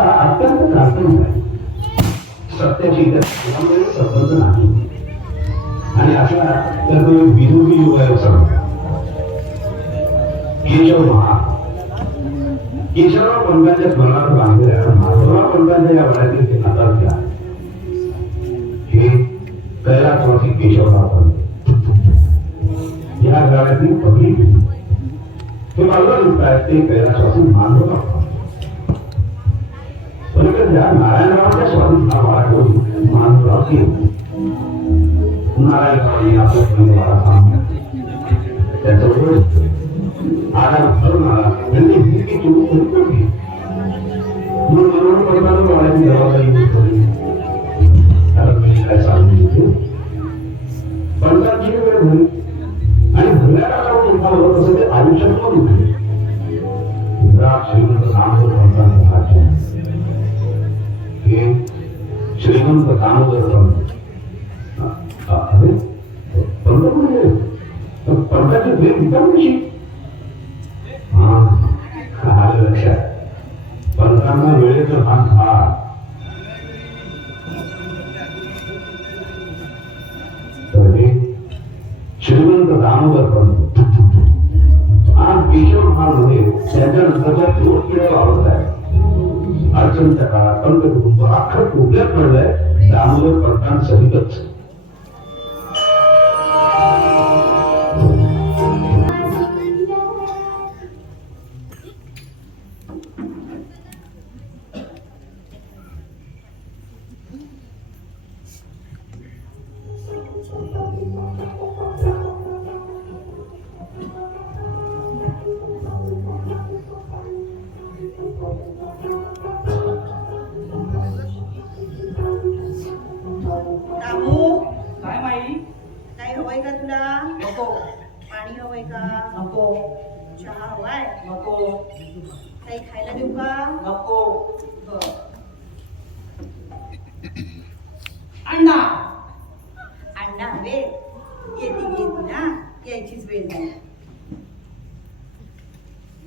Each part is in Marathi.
कथा अत्यंत काल्पनिक आहे, सत्याची त्यामुळे संबंध नाही. आणि अशा तर तो विनोदी युगाचा केशव केशवराव पंतांच्या स्मरणात बांधलेल्या माधवराव पंतांच्या या वयातील नाताच्या हे कैलासवासी केशवराव पंत या घरातील पत्नी हे बाजूला दिसत आहेत ते कैलासवासी माधवराव पलीकडच्या नारायणरावच्या स्वाधीनता माधवराव नारायणराव आपल्या त्याच्यावर आराम करून त्यांनी हिंदी सुरू केली म्हणून परिवाराला वाढायची जबाबदारी काय सांगू पंतांची वेळ झाली आणि भरण्याला उठावलं तसं ते आयुष्यात उठले. श्रीमंत दामोदर पंतांचं भाषण हे श्रीमंत दामोदर पंत म्हणजे पंताची वेळ विचारण्याची लक्षात पंतांना वेळेचं भान फार. श्रीमंत दामोदर पंत आज केशव महामध्ये त्याच्यानंतरच्या 2 पिढ्या आवडत आहे. अडचणीच्या काळात पंत कुटुंब अख्खं कोकल्यात पडलंय दामोदर पंतांसहितच. चहा हवाय? नको. काही खायला देऊ का? नको. अण्णा अण्णा हवे येते ना, यायचीच वेळ नाही.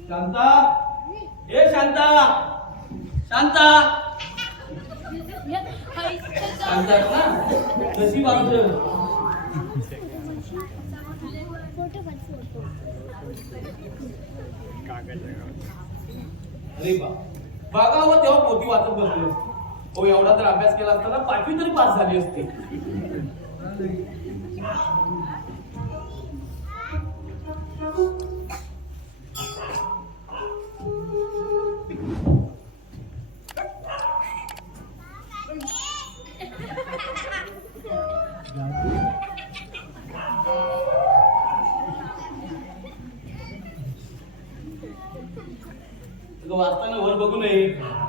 शांता, ए शांता, शांता शांता ना कशी बाजू अरे बघावं तेव्हा पोथी वाचत बसले. हो एवढा तर अभ्यास केला असताना 5वी तरी पास झाली असते. वाचताना वर बघू नये.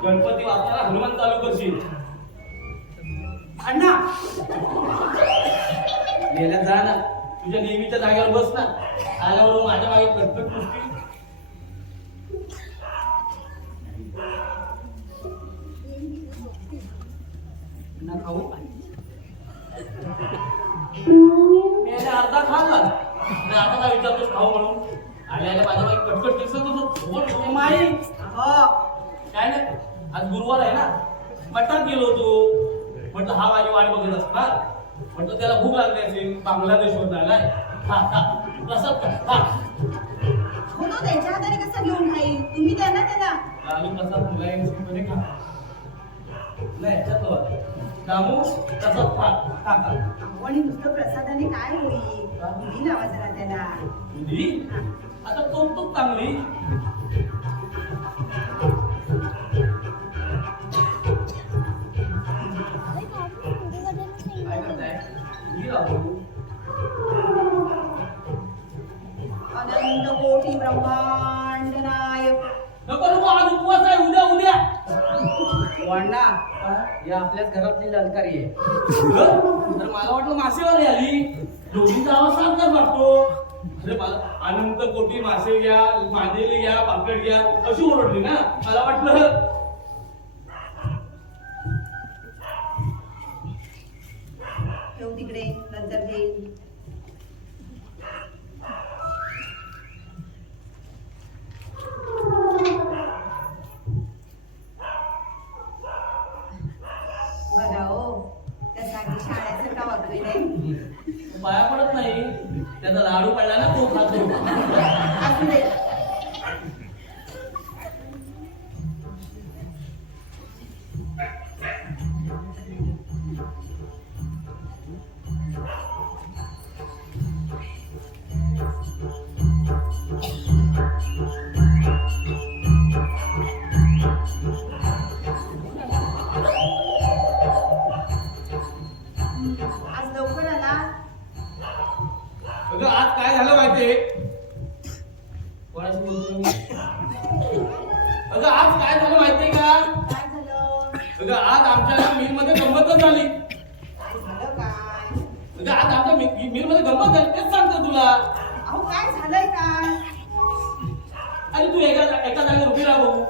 गणपती वाचताना हनुमान चालू करशील. अण्णा गेल्या जा ना, तुझ्या नेहमीच्या जागेवर बस ना. आल्यावर माझ्या मागे कटकट पुसती. खाऊ अर्धा खाल्ला आणि आता काय विचारतोस खाऊ म्हणून. आल्या माझ्या मागे कटकट दिसत माई. काय नाही, आज गुरुवार आहे ना, मठात गेलो होतो. म्हटलं हा माझी वाट बघत असणार. म्हटलं त्याला भूक लागली असेल, बांगलादेश होता आलाय. प्रसाद खा. हो तो त्याच्या हाताने कसं घेऊन खाईल? तुम्ही द्या ना त्याला. आणि प्रसाद मुलायमध्ये खा. नाही दामू प्रसाद खा. आणि नुसतं प्रसादाने काय होईल? दुधी लावा जरा त्याला. दुधी आता तो चांगली. काय करताय? दुधी लावतो. अनंत कोटी ब्रह्मांड नायक. नको नको, आज उपवास आहे. उद्या उद्या वाढना या आपल्याच घरातली ललकारी आहे. तर मला वाटलं मासेवाली आली. दोघींचा आवाज सारखाच वाटतो. अरे मला अनंत कोटी मासे घ्या, मांदेली घ्या, पापड घ्या अशी ओरडली ना. मला वाटलं ठेव तिकडे, नंतर घेईल. आज काय झालं माहितीये का? काय झालं? अगं आज आमच्या मिल मध्ये गंमतच झाली. काय झालं काय? अगं आज आमच्या मिल मध्ये गंमत झाली तेच सांगतो तुला. अहो काय झालंय काय? अरे तू एका जागेवर उभी राहा बघू.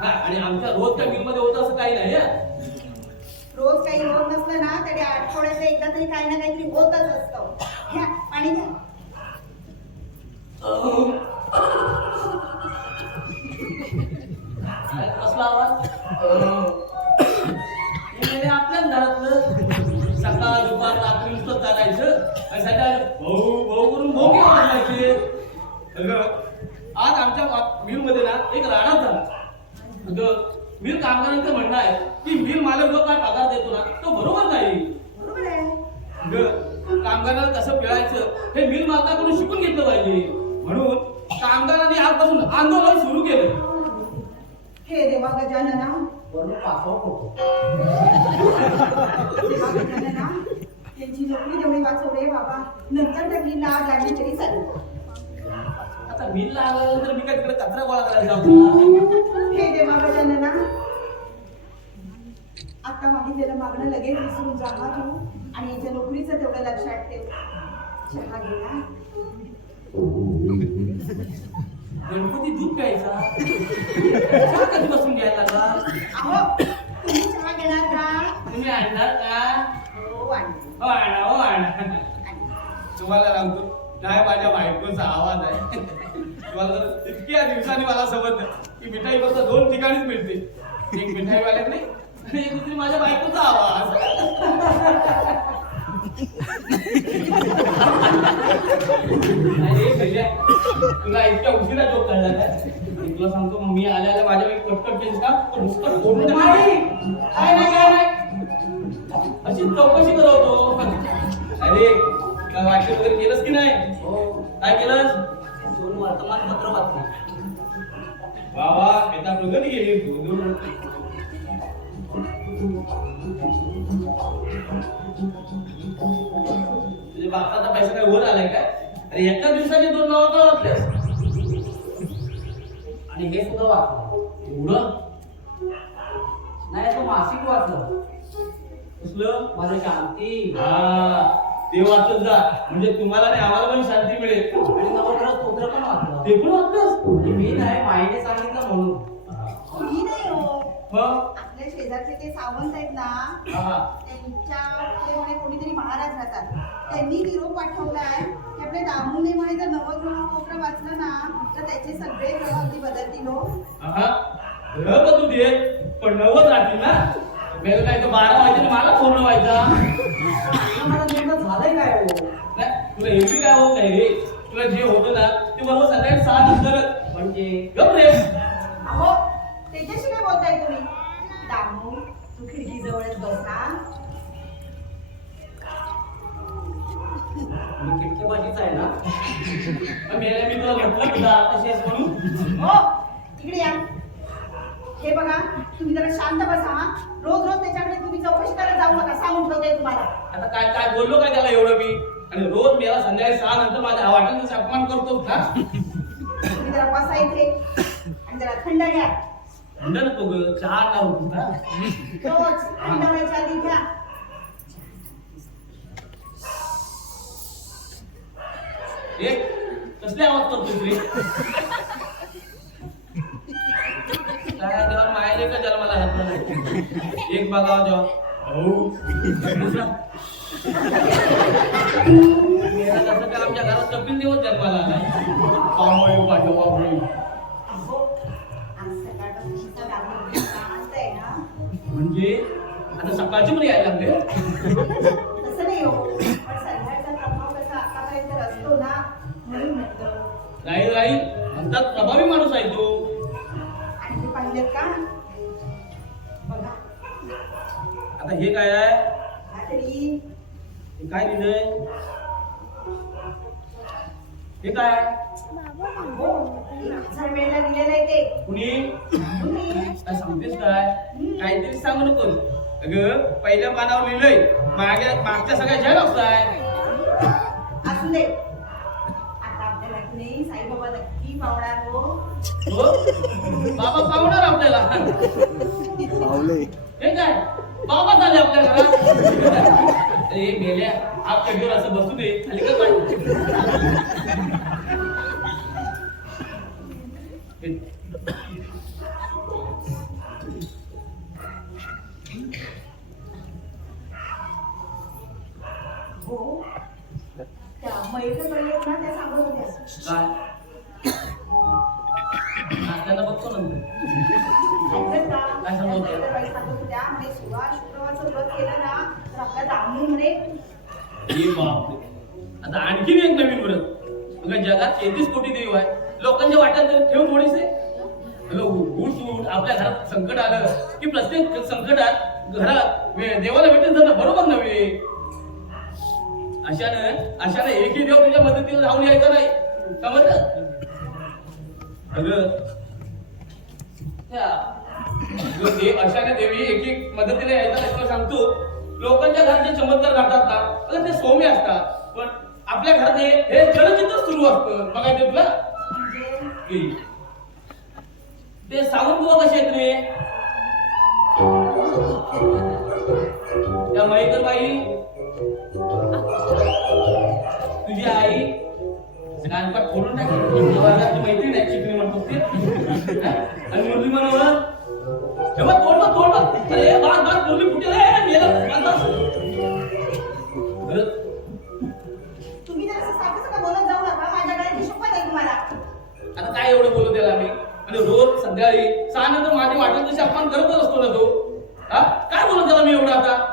हा आणि आमच्या रोज त्या मिल मध्ये होत असं काही नाही हं. रोज काही होत नसलं ना तरी आठवड्यात एकदा तरी काही ना काहीतरी होतच असतं. घ्या पाणी घ्या. कसला आवाज? हे आपल्याच घरातलं सकाळ दुपार रात्री नुसतं चालायचं आणि सकाळ भाऊ भाऊ करून भोगे वाजवायचे. अगं आज आमच्या मिल मध्ये ना एक राडा झाला. अगं मिल कामगारांचं म्हणणं आहे की मिल मालक जो काय पगार देतो ना तो बरोबर नाही. बरोबर आहे. अगं कामगारांना कसं पिळायचं हे मिल मालकाकडून शिकून घेतलं पाहिजे. म्हणून कामगारांनी आजपासून आंदोलन सुरू केलं. हे देवा गजानना, वरून पाचवा पडतो. देवा गजानना, त्यांची नोकरी तेवढी वाचव रे बाबा. नंतर त्या मिलला आग लागली तरी चालेल. आता मिलला आल्यानंतर मी काय तिकडे कचरा गोळा करायला जाऊ का? हे देवा गजानना, आता मागितलेलं मागणं लगेच विसरून जा हा तू. आणि याच्या नोकरीचं तेवढं लक्षात ठेव. चहा घे ना. गणपती दूध प्यायचा चहा कधीपासून घ्यायला लागला? अहो तुम्ही चहा घेणार का? तुम्ही आणणार का? हो आणते. हो आणा हो आणा. तुम्हाला सांगतो काय माझ्या बायकोचा आवाज आहे. तुम्हाला तर इतक्या दिवसांनी मला समजलं की मिठाई फक्त 2 ठिकाणीच मिळते. एक मिठाईवाल्याकडे आणि एक दुसरी माझ्या बायकोचा आवाज. अरे भैया, तुला इतक्या उशिरा जोक कळला काय? तुला सांगतो मी आल्या माझ्या एक कटकट केस का नुसतं फोडून काय नाही अशी चौकशी करवतो. अरे काय वाक्य वगैरे केलंस की नाही? हो, काय केलंस? 2 वर्तमानपत्र वाचली. वा वा एका प्रगती गेली. तुझ्या बापाचा पैसा काय वर आलाय काय? अरे एका दिवसाची 2 नावं का वाचल्यास? आणि हे सुद्धा वाचलं. एवढं नाही तो मासिक वाचलं. कसलं? माझं शांती हा ते वाचत जा म्हणजे तुम्हाला आणि आम्हाला पण शांती मिळेल. आणि नवग्रह स्तोत्र पण वाचलं. ते पण वाचलंस? आणि मी नाही माईने सांगितलं म्हणून. मी नाही हो. मग आपल्या शेजारचे ते सावंत आहेत ना, हा त्यांच्याकडे म्हणे कोणीतरी महाराज राहतात. त्यांनी निरोप पाठवलाय की आपल्या दामूने म्हणे जर नवग्रह स्तोत्र वाचलं ना तर त्याचे सगळे ग्रह अगदी बदलतील हो. हा ग्रह बदलू दे पण 90 राहतील ना. बेल काय तर 12 वाजता मला फोन व्हायचा. मला नेमकं झालंय काय हो? नाही तुला एरवी काय होत नाही रे. तुला जे होतं ना ते बरोबर सकाळी 6 नंतर म्हणजे गप रे. अहो त्याच्याशी काय बोलताय तुम्ही? दामू तू खिडकी जवळच बसा. मी खिडकीबाजीच आहे ना. मी तुला म्हटलं तुला कशी आहेस म्हणून. हो इकडे या. हे बघा तुम्ही जरा शांत बसा हा. रोज रोज त्याच्याकडे तुम्ही चौकशी करायला जाऊ नका. सांगून ठेवते तुम्हाला. आता काय काय बोललो काय त्याला एवढं मी? आणि रोज मला संध्याकाळी 6 नंतर माझ्या वाटण्याचा अपमान करतो का? तुम्ही जरा बसा इथे आणि जरा थंड घ्या. थंड नको ग चहा आणणार होतो का? रोज थंड व्हायच्या आधी घ्या. एक कसले आवाज करतो रे? काय देवा मायले का जन्माला घातला नाही? एक बघावं जेव्हा दुसरा मेरा जसं काय आमच्या घरात कपिल देवच जन्माला आलाय. पावळी पाठवा अहो आज सकाळपासून इतकं गावी शांत आहे ना. म्हणजे आता सकाळची पण यायला लागले. तसं नाही हो. पण संध्याकाळचा प्रभाव कसा आतापर्यंत असतो ना म्हणून म्हटलं. राहील राहील म्हणतात प्रभावी माणूस आहे तो. आणि ते पाहिलेत का? बघा आता हे काय आहे? हा तरी हे काय दिलंय? हे काय आहे? हो 1000 वेळेला दिलेलं आहे ते. कुणी तुम्ही काय सांगतेस काय? काहीतरी सांगू नको. अगं पहिल्या पानावर लिहिलंय मागच्या सगळ्या जय आहे. असू दे. आता आपल्याला की नाही साईबाबा नक्की पावणार हो. हो? बाबा पावणार आपल्याला हे काय बाबा झाले आपल्या घरात हे गेल्या आप कधीवर असं बसू दे खाली का हो त्या महिला ना त्या सांगत होत्या काय त्यांना बघतो नंतर ऐकलं का? काय सांगत होत्या? त्या बाई सांगत होत्या म्हणे शुक्रवारचं व्रत केलं ना तर आपल्या दामू म्हणे हे बापरे. आता आणखीन एक नवीन व्रत बघा जगात 33 कोटी देव आहे लोकांच्या वाट्यात ठेव थोडीसे उठ आपल्या घरात संकट आलं की प्रत्येक संकटात घरात देवाला भेटत जाणं बरोबर नव्हे अशाने एकही देव तुझ्या मदतीला राहून यायचा नाही समजलं अगं अशाने देवी एक मदतीला यायचा नाही तुला सांगतो लोकांच्या घरात जे चमत्कार घडतात ना अगं ते सौम्य असतात पण आपल्या घरात हे चलचित्र सुरू असतं बघा ते तुला म्हणजे ते सावंत बुवा कसे आहेत रे त्या मयेकर बाई तुझी आई लहानपण फोडून टाकली वर्गातली मैत्रीण आहे चिकणी म्हणतो ते आणि मुरली मनोहर तेव्हा तोड अरे बाग मुरली फुटेल तुम्ही जरा सारखं का बोलत जाऊ नका माझ्या गळ्यात शपथ आहे तुम्हाला आता काय एवढं बोलू त्याला मी आणि रोज संध्याकाळी 6 नंतर माझी वाटेल तशी अपमान करतच असतो ना तो हा काय बोलू त्याला मी एवढं आता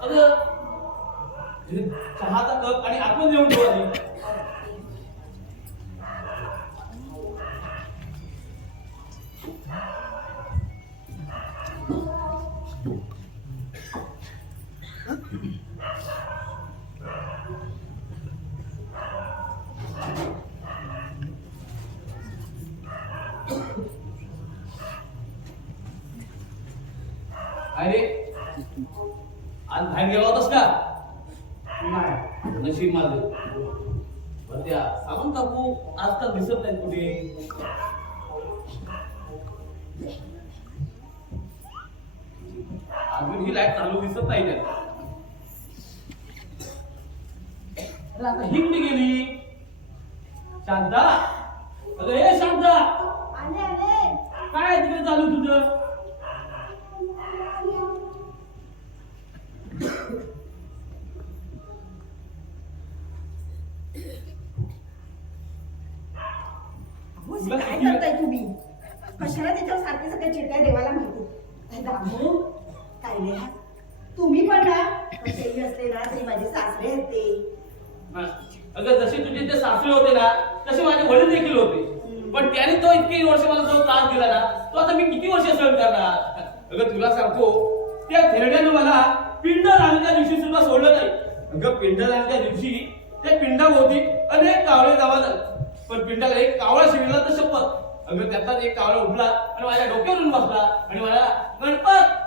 अगं चहाचा कप आणि आपण येऊन ठेवला अरे आज बाहेर गेला होतास का नाही नशीब माझं बरं त्या सावंत काकू आजकाल दिसत नाहीत कुठे अजून ही लाईट चालू दिसत नाही त्या अरे आता ही कुठे गेली शांता अगं हे शांता आले आले काय तिकडे चालू तुझं काय करताय तुम्ही कशाला त्याच्यावर सारखे सगळे चिडताय देवाला माहिती दामू काय नाही तुम्ही पण ना कसेही असले ना तरी माझे सासरे आहेत ते अगं जसे तुझे ते सासरे होते ना तसे माझे वडील देखील होते पण त्याने तो इतकी वर्ष मला जो त्रास दिला ना तो आता मी किती वर्ष सहन करणार अगं तुला सांगतो त्या थेरड्यानं मला पिंड राहण्याच्या दिवशी सुद्धा सोडलं नाही अगं पिंड राहण्याच्या दिवशी त्या पिंडाभोवती अनेक कावळे गावाला पण पिंडाला एक कावळा शिरला तर शपथ अगं त्यातलाच एक कावळा उठला आणि माझ्या डोक्यावरून बसला आणि मला गणपत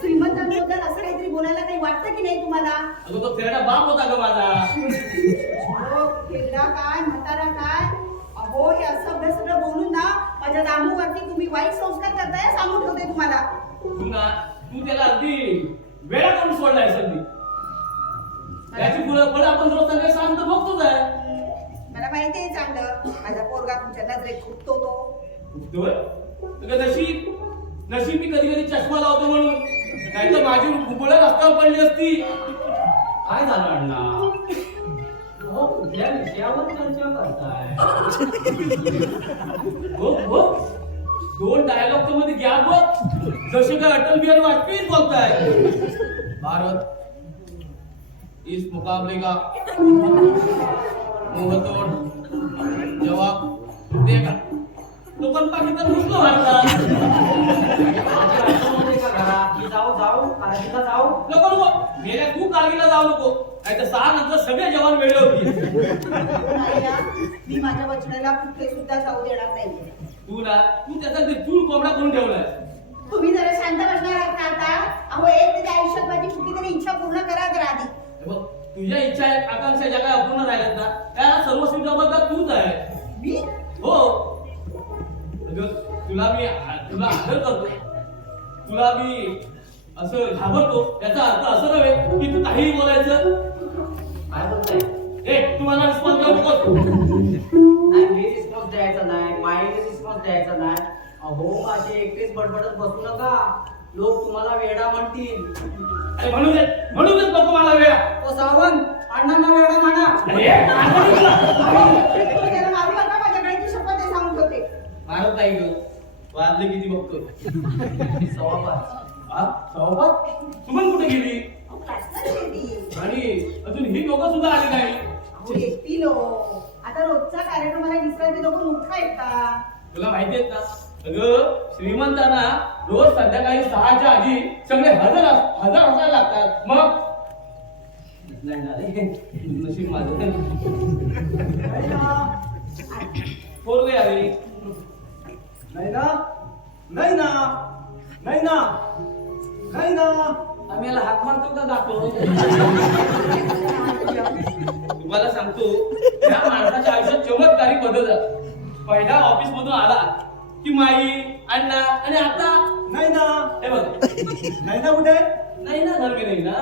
श्रीमंतांबद्दल असं काहीतरी बोलायला काही वाटतं की नाही तुम्हाला अगं तो थेरडा बाप होता ग माझा खेळडा काय म्हातारा काय अहो हे असं सगळं बोलून ना माझ्या दामूवरती तुम्ही वाईट संस्कार करताय सांगून ठेवते तुम्हाला तू त्याला अगदी वेळा करून सोडलाय संधी त्याची फळ आपण रोज सगळे सांग तर बघतोच आहे मला माहिती आहे चांगलं माझा पोरगा तुमच्या नजरेत खुपतो तो नशीब मी कधी कधी चष्मा लावतो म्हणून नाही तर माझी भुबळ रस्त्यावर पडली असती काय झालं अण्णा हो कुठल्या विषयावर चर्चा करताय हो 2 डायलॉग मध्ये घ्या बघ जसे काय अटल बिहारी वाजपेयी बोलताय भारत इस मुकाबले का मुंहतोड़ जवाब देगा तो पण पाकिस्तान घुसलो भारतात नको गेल्या तू कारगिलला जाऊ नको नाही तर 6 नंतर सगळे जवान वेगळे होतील मी माझ्या वचनाला कुठे सुद्धा जाऊ देणार नाही तू त्याचा चूल कोंबडा करून ठेवलाय तुम्ही जरा शांत बसणार आहात का आता? अहो एक तरी आयुष्यात माझी कुठली तरी इच्छा पूर्ण करा जरा आधी. हे बघ, तुझ्या इच्छा आहेत, आकांक्षा ज्या काय अपूर्ण राहिल्यात ना, त्या सर्वस्वी जबाबदार तूच आहे. मी हो. अगं, तुला आदर करतो, तुला मी असं घाबरतो, याचा अर्थ असं नव्हे की तू काहीही बोलायचं. काय बोलताय? तुम्हाला रिस्पॉन्स देऊ नको. नाही, मी रिस्पॉन्स द्यायचा नाही, माईने रिस्पॉन्स द्यायचा नाही. अहो असे एकटेच बडबडत बसू नका, लोक तुम्हाला वेडा म्हणतील. अरे म्हणू देत नको मला वेळा. ओ सावंत, अण्णांना वेडा म्हणा. अरे, आणू तुला. तुम्ही त्याला मारू नका, माझ्याकडे ती शपथ आहे सांगून ठेवते. मारत नाही ग. वाजले किती बघतोय. 5:15. हा? 5:15? सुमन कुठे गेली? अहो, क्लासला गेली. आणि अजून ही दोघं सुद्धा आली नाही. अहो, एकटी लो. आता रोजचा कार्यक्रमाला विसरायचे दोघं मूर्ख आहेत का? तुला माहितीयेत ना, अगं श्रीमंतांना रोज संध्याकाळी 6च्या आधी सगळे हजर असायला लागतात. मग नाही ना रे. नशीब माझं. पोरगी आली. नाही ना, नाही ना, नाही ना, नाही ना. आम्ही याला हात मारतो का दाखव? तुम्हाला सांगतो, या माणसाच्या आयुष्यात चमत्कारिक बदल झाला. पहिला ऑफिस मधून आला की माई, अण्णा आणि आता नाही ना. हे बघ. नाही ना कुठे? नाही ना धर्मी नाही ना.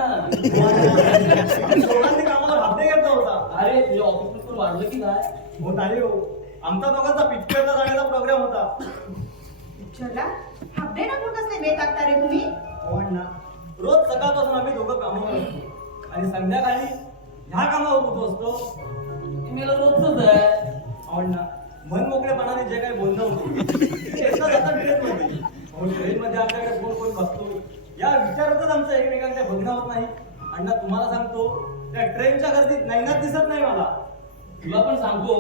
दोघांनी कामावर हात नाही घेतला होता. अरे तुझ्या ऑफिस पण वाढलं की काय? हो नाही हो, आमचा दोघांचा पिक्चरला जाण्याचा प्रोग्राम होता. पिक्चरला हाफडे टाकून कसले बेत टाकता रे तुम्ही? हो अण्णा, रोज सकाळपासून आम्ही दोघं कामावर असतो आणि संध्याकाळी ह्या कामावर होतो असतो. मला रोजच आहे. हो अण्णा, मन मोकळेपणाने जे काही बोलणं होतं ते येता जाता ट्रेनमध्ये. हो, ट्रेनमध्ये आमच्याकडे कोण कोण बसतो या विचारातच आमचं एकमेकांच्या बघणं होत नाही. अण्णा तुम्हाला सांगतो, त्या ट्रेनच्या गर्दीत नैनात दिसत नाही मला. तुला पण सांगतो,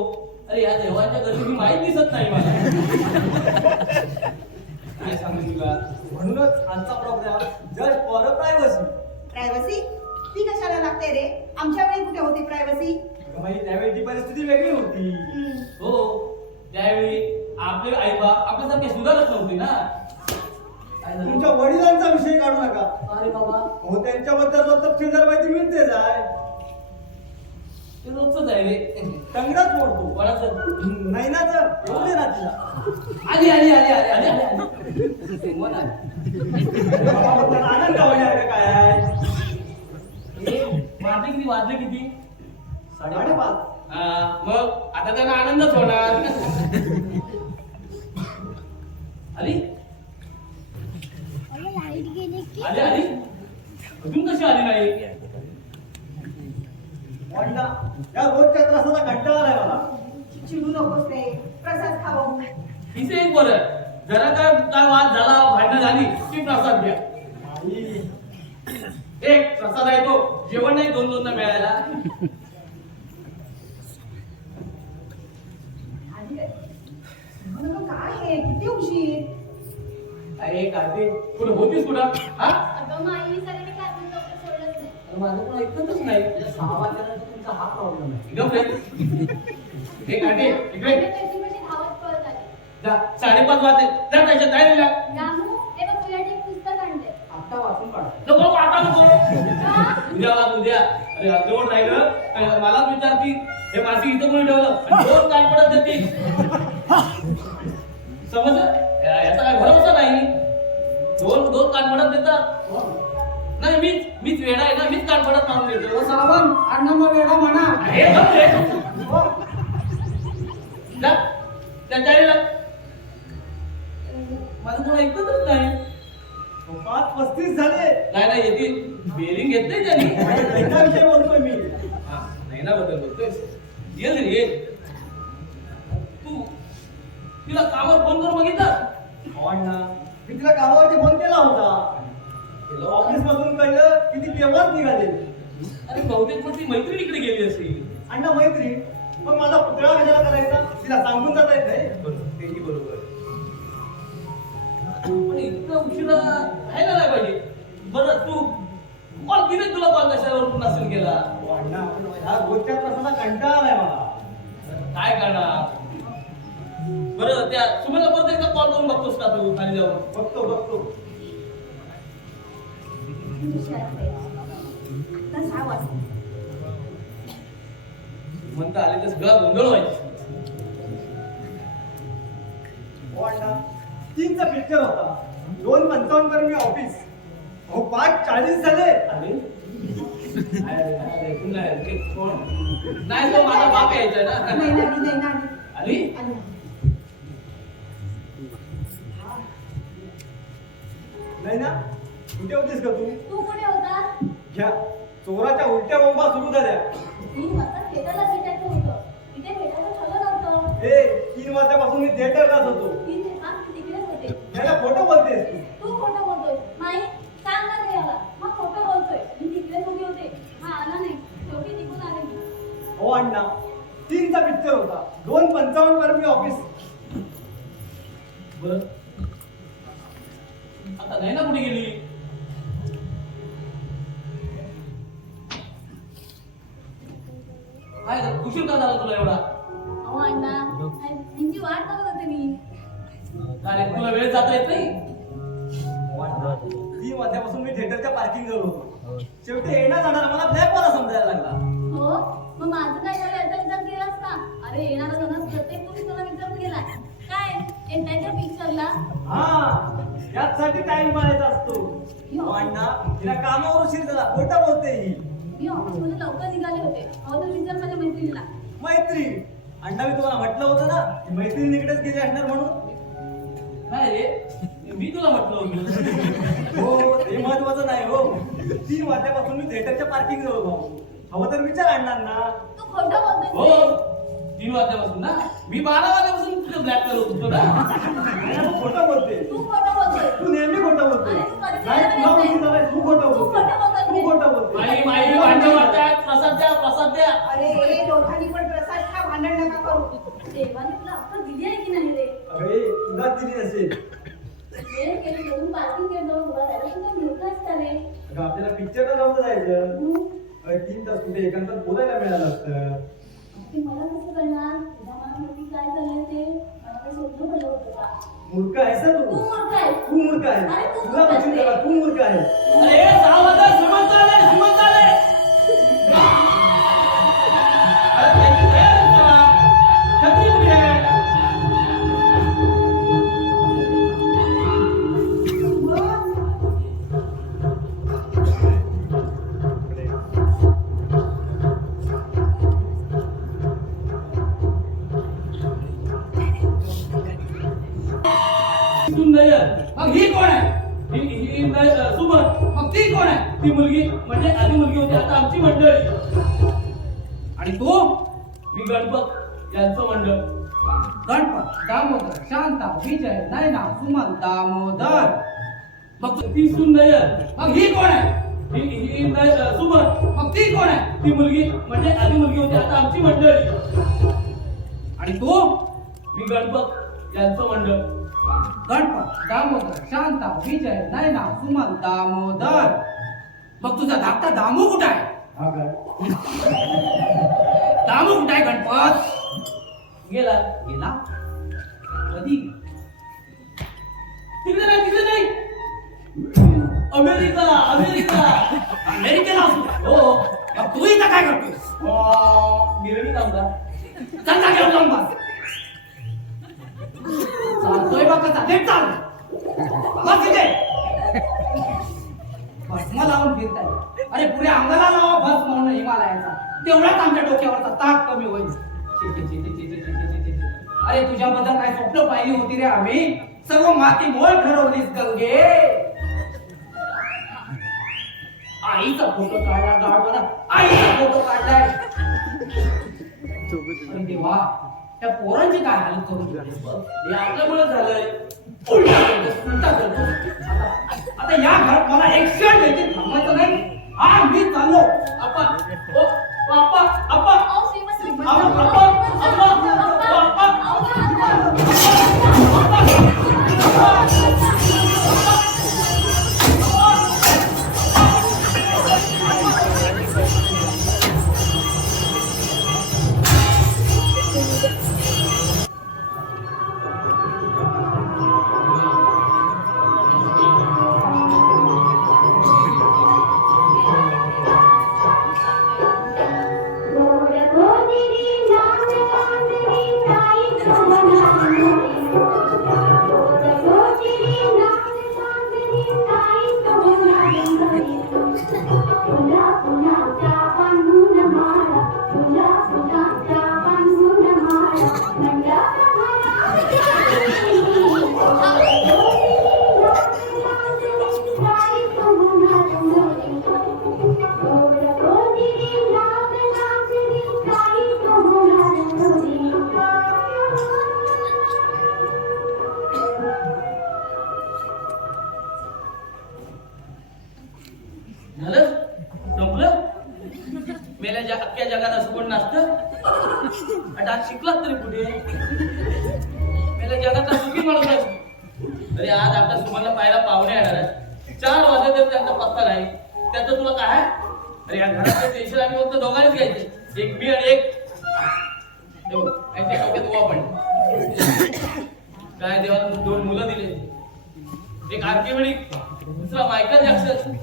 अरे या देवांच्या गर्दीची माहीत दिसत नाही मला. काय सांगू तुला? म्हणूनच आजचा program just for privacy. Privacy ती कशाला लागते रे? आमच्या वेळी कुठे होती प्रायव्हसी? त्यावेळी ती परिस्थिती वेगळी होती. हो, त्यावेळी आपले आईबाप आपल्यासारखे सुधारत नव्हते ना. काय झालं? तुमच्या वडिलांचा विषय काढू नका. अरे बाबा, हो, त्यांच्याबद्दल तपशीलदार माहिती मिळतेच आहे. ते रोजच आहे रे. टंगडाच मोडतो. कोणाचं? नैनाचं येऊ दे ना तिला. आली आली आली आली आली आली. मन आहे. बाबा, आनंद होण्यासारखं काय आहे? वाजले किती? वाजले किती? 5:30. मग आता त्यांना आनंदच होणार. आली आली आली. अजून कशी आली नाही? अण्णा, या रोजच्या त्रासाचा कंटाळा आहे मला. चिडू नकोस रे, प्रसाद खावं. तिचे एक बरं, जरा काय वाद झाला, भांडणं झाली की प्रसाद घ्या. आई, एक प्रसाद आहे तो, जेवण नाही दोन मिळायला. आली काय? म्हणून काय आहे? किती उशीर? अरे काय कुठं होतीस कुठं? हा? अगं माईने सगळ्यांनी क्लासमध्ये लवकर सोडलंच नाही. अरे माझं पण ऐकतच नाही. 6 वाजल्यानंतर तुमचा हा प्रॉब्लेम आहे. एकदम एक आटे इकडे आणि त्याची म्हणजे धावत पळत आली. जा. 5:30 वाजले. जा त्याच्या डायरीला. रामू, हे बघ तुझ्यासाठी एक पुस्तक आणलंय. आत्ता वाचून काढ. नको आता नको. का? उद्या वाच उद्या. अरे अर्धवट राहिलं काय मलाच विचारती हे मासिक इथं कोणी ठेवलं आणि दोन कान पडत देतील. समजलं? याचा काय भरोसा नाही. दोन कान पडत देतात. नाही मीच वेडा आहे ना, मीच कान पडत मारून देतो. सावंत, अण्णांना वेडा म्हणा. हे बघ रे. जा त्या डायरीला. माझं कोण ऐकतच नाही. 5:35 झाले. नाही येतील. बेरिंग घेतलंय त्यांनी. नैनाविषयी बोलतोय मी. नाही ना बद्दल बोलतोय. ये रे ये. तू तिला कामावर फोन करून बघितलं? हो अण्णा, मी तिला कामावरती फोन केला होता. ऑफिस मधून कळलं की ती केव्हाच निघाली. अरे बहुतेक पण ती मैत्रीण इकडे गेली असेल. अण्णा मैत्री, मग माझा पुतळा कशाला करायचा? तिला सांगून जाता येत नाही. तेही बरोबर. पण इतका उशिरा राहायला नाही पाहिजे. बरं तू कॉल तिने तुला कॉल कशावर नसेल केला? हो अण्णा, ह्या रोजच्या त्रासाचा कंटाळा आहे मला. काय करणार? बरं त्या सुमेला परत एकदा कॉल करून बघतोस का तू खाली जाऊन? बघतो. तुझी शरत आहे. आता 6 वाजता. म्हणता आले तर सगळा गोंधळ व्हायचा. हो अण्णा 3चा पिक्चर होता 2:55 पर्यंत मी ऑफिस. अहो 5:40 झाले. नाही तो माझा बाप यायचा ना. नाही आली नाही ना कुठे होतीस का तू? तू कुठे होता? घ्या चोराच्या उलट्या बोंबा सुरू झाल्या. 3 वाजता थिएटरला भेटायचं होतं. तिथे भेटायचं ठरलं नव्हतं. हे 3 वाजल्यापासून मी थिएटरलाच होतो. मी ते काम तिकडेच होते. याला खोटं बोलतेस तू. तू खोटं बोलतोय. नाही, सांग ना ते याला. मग खोटं बोलतोय. मी तिकडेच उभी होते. हा आला नाही. शेवटी निघून आले मी. हो अण्णा 3चा पिक्चर होता 2:55 पर्यंत मी ऑफिस. बरं आता नाही ना कुठे गेली? काय झालं? उशीर का झाला तुला एवढा? अहो अण्णा, त्यांची वाट बघत होते मी. काय रे, तुला वेळ जाता येत नाही? 3 वाजल्यापासून मी थिएटरच्या पार्किंग जवळ होतो. शेवटी येणार जाणार मला ब्लॅकवाला समजायला लागला. हो, मग माझं काय झालं याचा विचार केलास का? अरे येणारा जाणार प्रत्येक पुरुष तुला विचारून गेला. काय? एकट्याच्या पिक्चरला? हा यासाठी टाइम पाळायचा असतो. हो अण्णा तिला कामावर उशीर झाला खोटं बोलते ही. मी ऑफिसमध्ये लवकर निघाले होते. अहो तर विचार माझ्या मैत्रिणीला. मैत्री अण्णा मी तुम्हाला म्हटलं होतं ना की मैत्रिणीकडेच गेली असणार म्हणून. काय रे, मी तुला म्हटलं होतं. हो ते महत्वाचं नाही हो. 3 वाजल्यापासून मी थिएटरच्या पार्किंग जवळ होतो. हवं तर विचार अण्णांना. तू खोटं हो बोलतोय. 3 वाजल्यापासून ना, मी 12 वाजल्यापासून तुझं ब्लॅक करत होतो ना. अण्णा, तू खोटं बोलते. तू खोटं बोलतोय. तू नेहमी खोटं बोलते. अरे, तू कधी नाही तुला बोलतोय? उशीर झालाय, तू खोटं तू बोलते. खोटं बोलतोय. तू खोटं बोलते. माई भांडण वाटतात. प्रसाद द्या, प्रसाद द्या. अरे दोघांनी पण प्रसाद खा, भांडण नका करू. देवाने तुला अक्कल दिली आहे की नाही रे? अरे तुला दिली नसेल. वेळ केली सोडून पार्किंग केलं उभा राहिला की तो मिळतच का रे? अगं, आपल्याला पिक्चरला नव्हतं जायचं. 3 तास कुठे एकांतात बोलायला मिळालं असतं. ते मला कसं कळणार? तुझ्या मनामध्ये काय चाललंय ते मला काही स्वप्न पडलं होतं का? मूर्ख आहेस ना तू तू. मूर्ख आहेस. तू मूर्ख आहे. अरे, तू तुला मूर्ख बघून आहेस. कळलं, तू मूर्ख आहे. अरे 6 वाजता श्रीमंत आले, श्रीमंत आले. अरे त्यांची तयारी करा. छत्री कुठे आहे? सुंदर. मग ही कोण आहे? ही सुमन. मग ती कोण आहे? ती मुलगी म्हणजे आधी मुलगी होती, आता आमची मंडळी. आणि तो मी गणपत यांचं मंडळ. गणपत दामोदर शांता विजय नयना सुमन दामोदर. मग ती सुंदर. मग ही कोण आहे? ही सुमन. मग ती कोण आहे? ती मुलगी म्हणजे आधी मुलगी होती, आता आमची मंडळी. आणि तो मी गणपत यांचं मंडळ. गणपत दामोदर शांता विजय नयना सुमन दामोदर. मग तुझा धाकटा दामू कुठं आहे? हा काय? दामू कुठं आहे? गणपत गेला. गेला कधी? तिकडे नाही, तिकडे नाही. America, America. अमेरिकेला असतो. हो. मग तू इथं काय करतोस? गिरणी कामगार. चंदा घेऊन जाऊन बस. चालतोय बा कसा ते चाल. बस इथे. भस्म लावून फिरताय. अरे पुढे अंगाला लावा भस्म म्हणून हिमालयाचा. तेवढाच आमच्या डोक्यावरचा ताप कमी होईल. शी, शी, शी, शी, शी, शी, शी, शी, शी. अरे तुझ्याबद्दल काय स्वप्न पाहिली होती रे आम्ही? सर्व माती मोल ठरवलीस गंगे. आईचा फोटो काढला गाडवाला. आईचा फोटो काढलाय. अरे देवा त्या पोरांची काय हालत करून ठेवलीस बघ. हे आपल्यामुळे झालंय. उलटा करतोस, उलटा करतोस. आता या घरात मला एक क्षण देखील थांबायचं नाही. हा मी चाललो. आप्पा, ओ, आप्पा, आप्पा. अहो, श्रीमंत. आप्पा, आप्पा, आप्पा, आप्पा. झालं संपलं मेल्या अख्ख्या जगात असं कोण नसतं आता आज शिकलात तरी कुठे मेल्या जगात सुखी माणूस आहे अरे आज आपल्या सुमाला पाहायला पाहुणे येणार आहेत 4 वाजे तर त्यांचा पत्ता नाही त्याचं तुला काय आहे अरे या घराचं टेन्शन आम्ही फक्त दोघांनीच घ्यायचे एक मी आणि एक त्यांच्या डोक्यात उभा पण काय देवाला 2 मुलं दिले एक आर्किमेडिक दुसरा मायकल जॅक्सन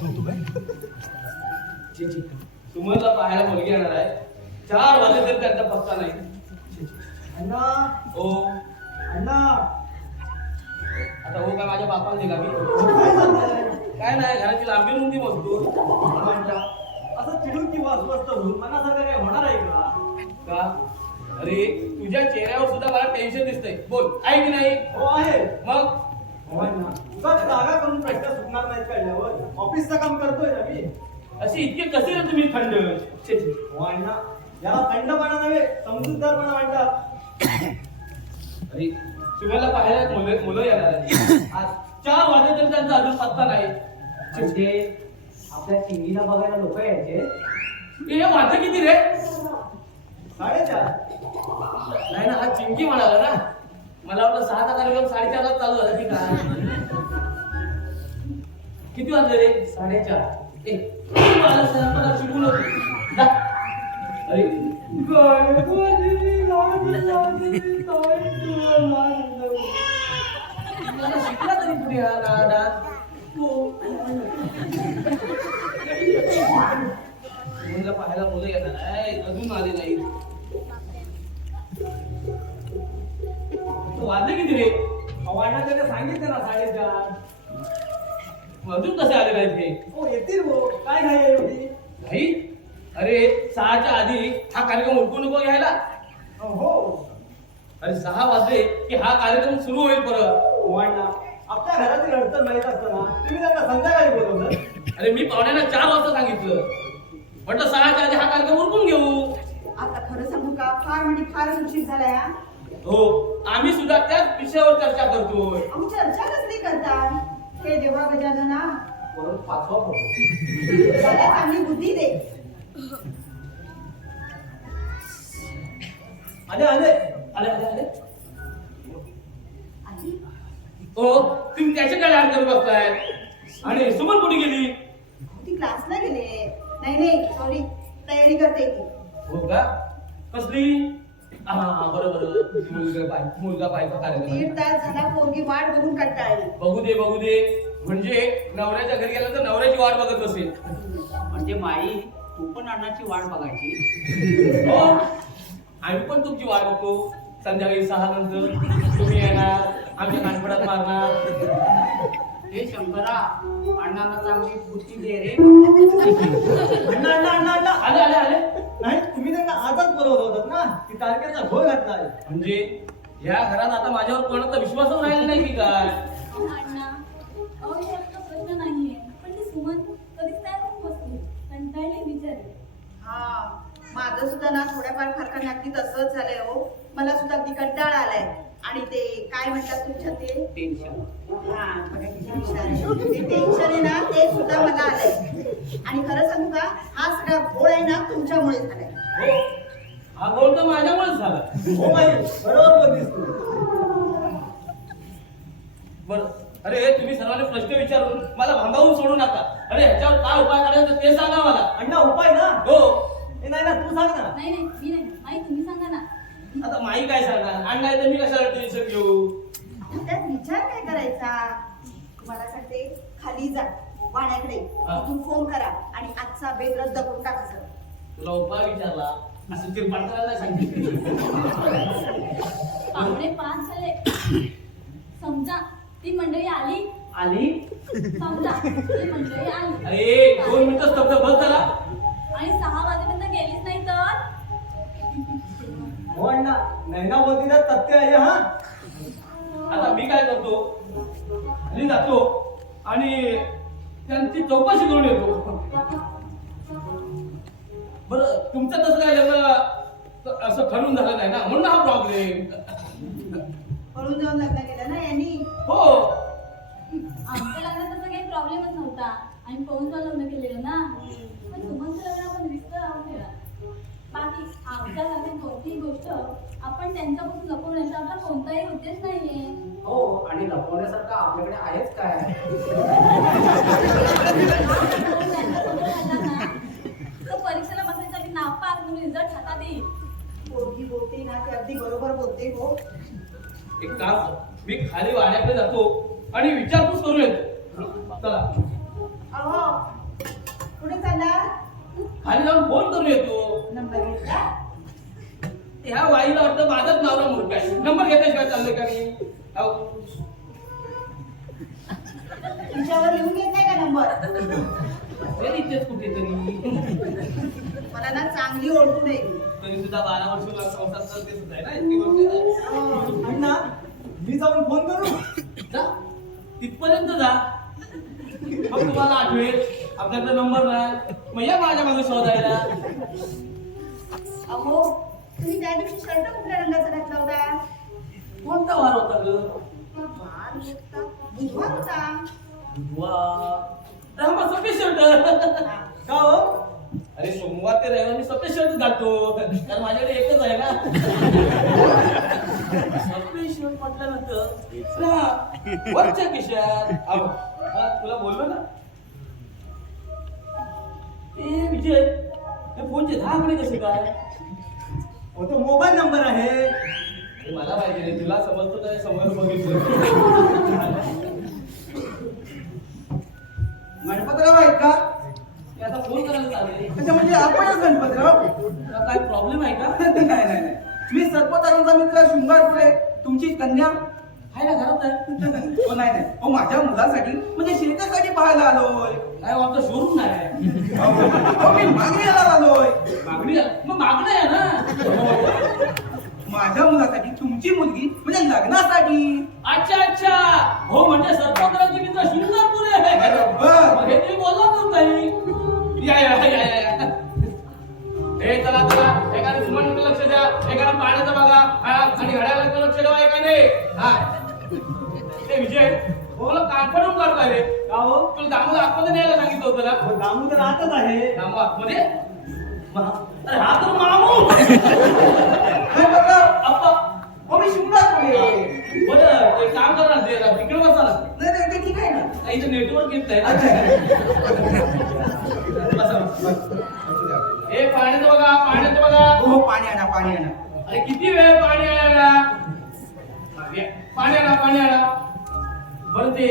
सुमनला पाहायला मुलगी येणार आहे 4 वाजे तरी त्यांचा पत्ता नाही अण्णा ओ अण्णा आता हो काय माझ्या बापाला दिला मी काय झालंय? काय नाही घराची लांबी रुंदी मोजतो अण्णा, असं चिडून किंवा अस्वस्थ होऊन मनासारखं काय होणार आहे का? का अरे तुझ्या चेहऱ्यावर सुद्धा मला टेन्शन दिसतंय बोल आहे की नाही हो आहे. मग हो अण्णा, उगाच जागा करून प्रश्न सुटणार नाहीत कळल्यावर ऑफिसचं काम करतोय ना मी. असे इतके कसे रे तुम्ही थंड छे, छे. हो अण्णा, याला थंडपणा नव्हे समजूतदारपणा म्हणतात. अरे तुम्हाला पाहायला मुलं येणार आहेत. आज 4 वाजे तरी त्यांचा अजून पत्ता नाही म्हणजे आपल्या चिंगीला बघायला लोक यायचे हे वाजलं किती रे 4:30. नाही ना हा चिंकी म्हणाला ना मला वाटलं 6चा कार्यक्रम 4:30 ला चालू झाला की काय किती वाजले रे 4:30 मला स्वयंपाकाला शिकून होती जा अरे मला शिकला तरी कुठे हा नादा मुलं पाहायला मुलं येणार आहे अजून आले नाही वाजले किती रे अहो अण्णा, त्याने सांगितलं ना 4:30. अजून कसे आले नाहीत हे हो येतील हो, काय घाई आहे एवढी? नाही अरे 6च्या आधी हा कार्यक्रम उरकू नको घ्यायला हो अरे 6 वाजले की हा कार्यक्रम सुरू होईल परत हो अण्णा, आपल्या घरातील अडचण माहीत असताना तुम्ही त्यांना संध्याकाळी बोलवलं. अरे मी पाहुण्यांना 4 वाजता सांगितलं म्हटलं 6च्या आधी हा कार्यक्रम उरकून घेऊ आता खरं सांगू का फार म्हणजे फारच उशीर झालाय हा. हो आम्ही सुद्धा त्याच विषयावर चर्चा करतोय आम्ही चर्चा कसली करतात हे देवा गजानना परत 5वा फोटो त्याला चांगली बुद्धी दे. आले आले. आले आले आले आजी, हो तुम्ही त्याच्याकडे आण करू बसताय आणि सुमन कुठे गेली ती क्लासला गेले. नाही सॉरी, तयारी करते ती. हो का कसली हा बरोबर मुलगा पाहायचा कार्यक्रम 1.5 तास झाला पोरगी वाट बघून कंटाळली. बघू दे म्हणजे नवऱ्याच्या घरी गेला तर नवऱ्याची वाट बघत असेल म्हणजे माई तू पण अण्णाची वाट बघायची हो आम्ही पण तुमची वाट बघतो संध्याकाळी 6 नंतर तुम्ही येणार आमच्या कानपडात मारणार हे शंकरा अण्णाला चांगली बुद्धी दे रे अण्णा अण्णा अण्णा अण्णा आले आले आले नाही, तुम्ही त्यांना आजच बोलवलं होतं ना की तारखेचा घोळ घातलाय. म्हणजे या घरात आता माझ्यावर कोणाचा विश्वासच राहिला नाही की काय अण्णा अहो याचा प्रश्न नाहीये पण ती सुमन कधीच काय म्हणून बसली कंटाळली बिचारी हा माझं सुद्धा ना थोड्याफार फरकाने अगदी तसंच झालंय हो. मला सुद्धा अगदी कंटाळा आलाय. आणि ते काय म्हणतात तुमच्या ते टेन्शन हा बघा किती हुशार आहे. ते टेन्शन आहे ना ते सुद्धा मला आलंय. आणि खरं सांगू का हा सगळा घोळ आहे ना तुमच्यामुळे झालाय. हो हा गोल तर माझ्यामुळेच झाला हो माई, बरोबर बोललीस तू. बर अरे तुम्ही सर्वांनी प्रश्न विचारून मला भांबावून सोडू नका अरे ह्याच्यावर काय उपाय काढायचा ते सांगा मला अण्णा उपाय ना? हो ए, नाही ना, तू सांग ना. नाही मी नाही आई तुम्ही सांगा ना आता माई काय सांगणार आणि नाही तर मी कशाला टेन्शन घेऊ त्यात विचार काय करायचा. तुम्हाला सांगते खाली जा वाण्याकडे हा. तिथून फोन करा आणि आजचा बेद रद्द करून टाका सर. तुला उपाय विचारला असं चिरपाट करायला नाही सांगितलं 5:45 झाले समजा ती मंडळी आली समजा ती मंडळी आली अरे 2 मिनिटं स्तब्ध बस जरा आणि 6 वाजेपर्यंत गेलीच नाही तर हो अण्णा, नैना बोलती ना तथ्य आहे हा. आता मी काय करतो खाली जातो आणि त्यांची चौकशी करून येतो बरं तुमचं तसं काय लग्न असं ठरवून झालं नाही ना म्हणून हा प्रॉब्लेम पळून जाऊन लग्न केलं ना यांनी. हो आमच्या लग्नात तसा काही प्रॉब्लेमच नव्हता आणि पळून लग्न केलेलं ना. पण सुमनचं लग्न आपण रिस्क राहून ठेवा. बाकी आमच्या घरातील कोणतीही गोष्ट आपण त्यांच्यापासून लपवण्याचा आपला कोणताही उद्देश नाहीये. हो, आणि लपवण्यासारखं आपल्याकडे आहेच काय? त्यांच्यासोबत राहिला ना, तर परीक्षेला बसण्यासाठी नापास म्हणून रिझल्ट हातात येईल. पोरगी बोलते ना ते अगदी बरोबर बोलते हो. एक काम कर, मी खाली वाड्याकडे जातो आणि विचारपूस करून येतो. चला अहो कुठे चालला? खाली जाऊन फोन करून येतो. नंबर घेतला? ह्या वाईला वाटतं माझाच नवरा मूर्ख आहे. नंबर घेतल्याशिवाय चाललंय का मी? अहो, तुझ्यावर लिहून घेत नाही का नंबर? असेल इथेच कुठेतरी. मला ना चांगली ओळखू नये. तरी सुद्धा 12 वर्ष संसार चालते सुद्धा आहे ना, इतकी गोष्ट. अण्णा मी जाऊन फोन करू? जा तिथपर्यंत जा. मग तुम्हाला आठवेल आपल्याकडे नंबर नाही, मग या माझ्या मागे शोधायला. अहो तुम्ही त्या दिवशी शर्ट कुठल्या रंगाचा घातला होता? कोणता वार होता ग? वार होता, बुधवार होता. बुधवार. सफेद शर्ट. का हो? अरे सोमवार ते रविवार मी सफेद शर्ट घालतो, कारण माझ्याकडे एकच आहे ना. सफेद शर्ट म्हटल्यानंतर ना वरच्या खिशात. अहो, तुला बोललो ना ए विजय, या फोनचे 10 आकडे कसे काय? हो तो मोबाईल नंबर आहे. हे मला माहिती नाही, तुला समजतो काय? समोर बघितलं. गणपतराव आहेत का? हे आता फोन करायला चालेल. अच्छा, म्हणजे आपणच गणपतराव? तुला काय प्रॉब्लेम आहे का? नाही नाही नाही, मी सर्पतारांचा मित्र शृंगारपुरे, तुमची कन्या. आहे ना, घरात आहे. हो नाही नाही, हो माझ्या मुलासाठी म्हणजे शेतासाठी पाहायला आलोय. काय वाटतं शोरूम नाही. हो मी मागणीला आलोय. मागणी आहे. मग मागणं आहे ना. माझ्या मुलासाठी तुमची मुलगी म्हणजे लग्नासाठी. अच्छा अच्छा, हो म्हणजे सरपंचाचे मित्र शिंगारपूर आहे. बरोबर. मग हे तुम्ही बोलला तर काही. या या या या या. हे चला चला, एकाने सुमनकडे लक्ष द्या, एकाने पाण्याचं बघा, आणि घड्याळाकडे लक्ष द्या एकाने. हा ते विजय, मला कानफडून काढू का रे? का हो? तुला दामोदर आतमध्ये न्यायला सांगितलं होतं ना. हो, दामू तर आतच आहे. दामो आतमध्ये? अरे हा तर मामू. गणपतराव, अप्पा, हो मी शृंगारपुरे. बरं ते काम करा ना, ते तिकडे बसा ना. नाही नाही, ते ठीक आहे ना. इथं नेटवर्क येत अच्छा आहे. बसा, बसा. हे पाण्याचं बघा, पाण्याचं बघा. हो पाणी आणा, पाणी आणा. अरे किती वेळ पाणी आणायला? पाणी आणा, पाणी आणा. बरं ते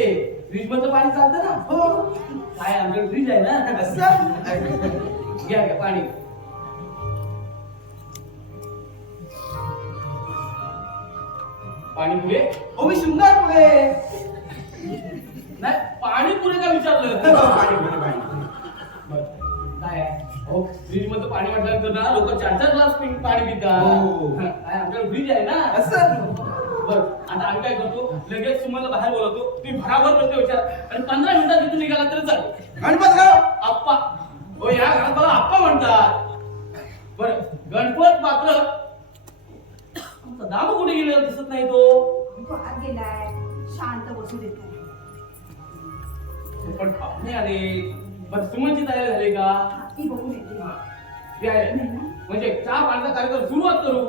फ्रीज मधलं पाणी चालतं ना? हो काय आमच्याकडे फ्रीज आहे ना. असं. घ्या घ्या पाणी. पाणी पुरे? हो मी शृंगारपुरे. नाही, पाणी पुरे का विचारलं? पाणी पुरे, पाणी. बरं, काय आहे? हो फ्रीज मध्ये पाणी म्हटल्यानंतर ना लोक 4-4 ग्लास पाणी पितात. हो. काय आमच्याकडे फ्रीज आहे ना. असं. बरं, आता आम्ही काय करतो, लगेच तुम्हाला बाहेर बोलवतो, तुम्ही भराभर प्रश्न विचार आणि 15 मिनिटात तिथून निघाला तरी चालेल. गणपतराव, आप्पा. हो या घरात मला आप्पा म्हणतात. बरं, गणपत मात्र आमचा दाम कुठे गेलेला दिसत नाही तो. तो आत गेलाय, शांत बसू देत नाही. पण पाहुणे आले. बरं, सुमनची तयारी झाली का? ती बघून येते. ते आहे. म्हणजे चहा पाण्याचा कार्यक्रम सुरुवात करू.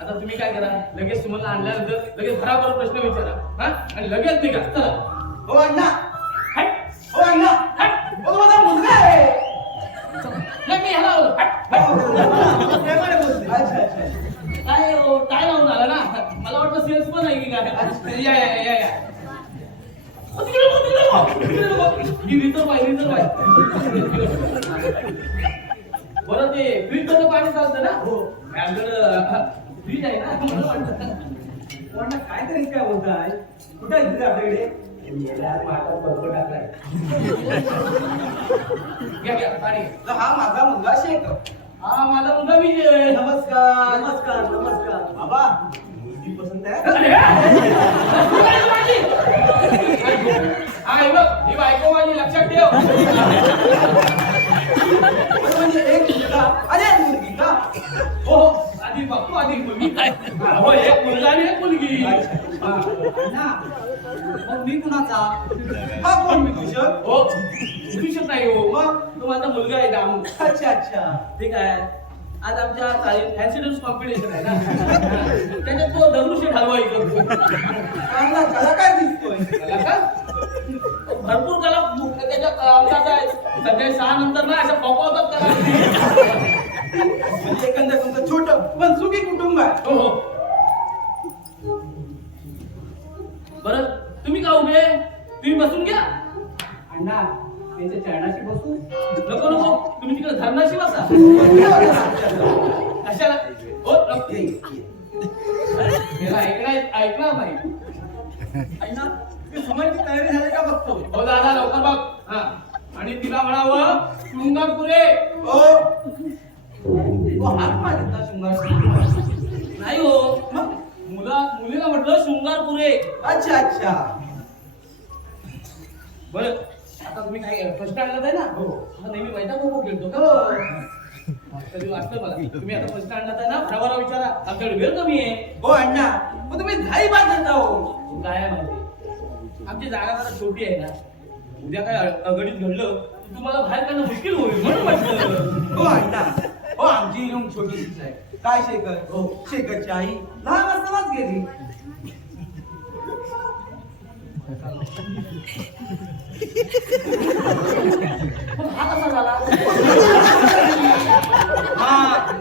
आता तुम्ही काय करा, लगेच सुमनला आणल्यानंतर लगेच भराभर प्रश्न विचारा. हा, आणि लगेच निघा. चला. हो अण्णा, हट. हो अण्णा, हट. हो माझा मुलगा आहे. नाही, मी ह्याला आवडलं. हट. हट. प्रेमाने बोलते. अच्छा अच्छा. काय हो, काय लावून आला ना? मला वाटतं सेल्स पण आहे की काय. या या या या. हो, तिकडे बघ, तिकडे बघ, तिकडे बघ. ही रिझर्व आहे, रिझर्व आहे. बरं ते फ्रीज मध्ये पाणी चालतं ना? हो. आमच्याकडं फ्रीज आहे ना, मला वाटतं. हो अण्णा काय तरी काय बोलताय? कुठे आहे तिथे आपल्याकडे? घ्या घ्या पाणी. तर हा माझा मुलगा शेख. हा माझा मुलगा विजय. नमस्कार. नमस्कार नमस्कार. बाबा, मुलगी पसंत आहे? अरे, हा हे बघ, ही बायको माझी, लक्षात ठेव. म्हणजे एक मुलगा आणि मुलगी का? हो, आधी बघतो, आधी मुलगी. हो, एक मुलगा आणि एक मुलगी. अच्छा. अण्णा मग मी कुणाचा हा कोण विदूषक हो विदूषक नाही हो मग तो माझा मुलगा आहे दामू. अच्छा अच्छा ठीक आहे आज आमच्या शाळेत फॅन्सी डान्स कॉम्पिटिशन आहे ना त्याच्यात तो दगडूशेठ हलवाई करतो. चांगला कलाकार दिसतोय कलाकार? भरपूर कला त्याच्या अंगात आहे. सकाळी 6 नंतर ना अशा पॉपअप करा. म्हणजे एकंदर तुमचं छोटं पण सुखी कुटुंब आहे. हो हो बरं तुम्ही का उभे तुम्ही बसून घ्या. अण्णा त्याच्या चरणाशी बसू नको नको तुम्ही तिकडे धरणाशी बसा. कशाला हो नको. त्याला ऐकणार नाही. अण्णा मी समजची तयारी झाली का बघतो. हो दादा लवकर बघ. हा आणि तिला म्हणावं शृंगारपुरे. हात मागितला शृंगार. नाही हो मग मुलीला म्हटलं शृंगारपुरे. अच्छा अच्छा बरं आता तुम्ही काय फर्स्ट स्टँडर्ड आहे ना हो नेहमी वैता खो खेळतो का तरी वाटलं मला तुम्ही आता फर्स्ट स्टँडर्ड आहे ना प्रवारा विचारा आमच्याकडे वेळ कमी आहे. हो अण्णा मग तुम्ही घाई बांधता हो. काय आहे माहिती आमची जागा जरा छोटी आहे ना उद्या काय अगडीत घडलं तर तुम्हाला बाहेर काढणं मुश्किल होईल म्हणून म्हटलं. हो अण्णा हो आमची रूम छोटीशीच आहे. काय शेखर हो शेखरची आई लहान असतानाच गेली. हा कसा झाला हा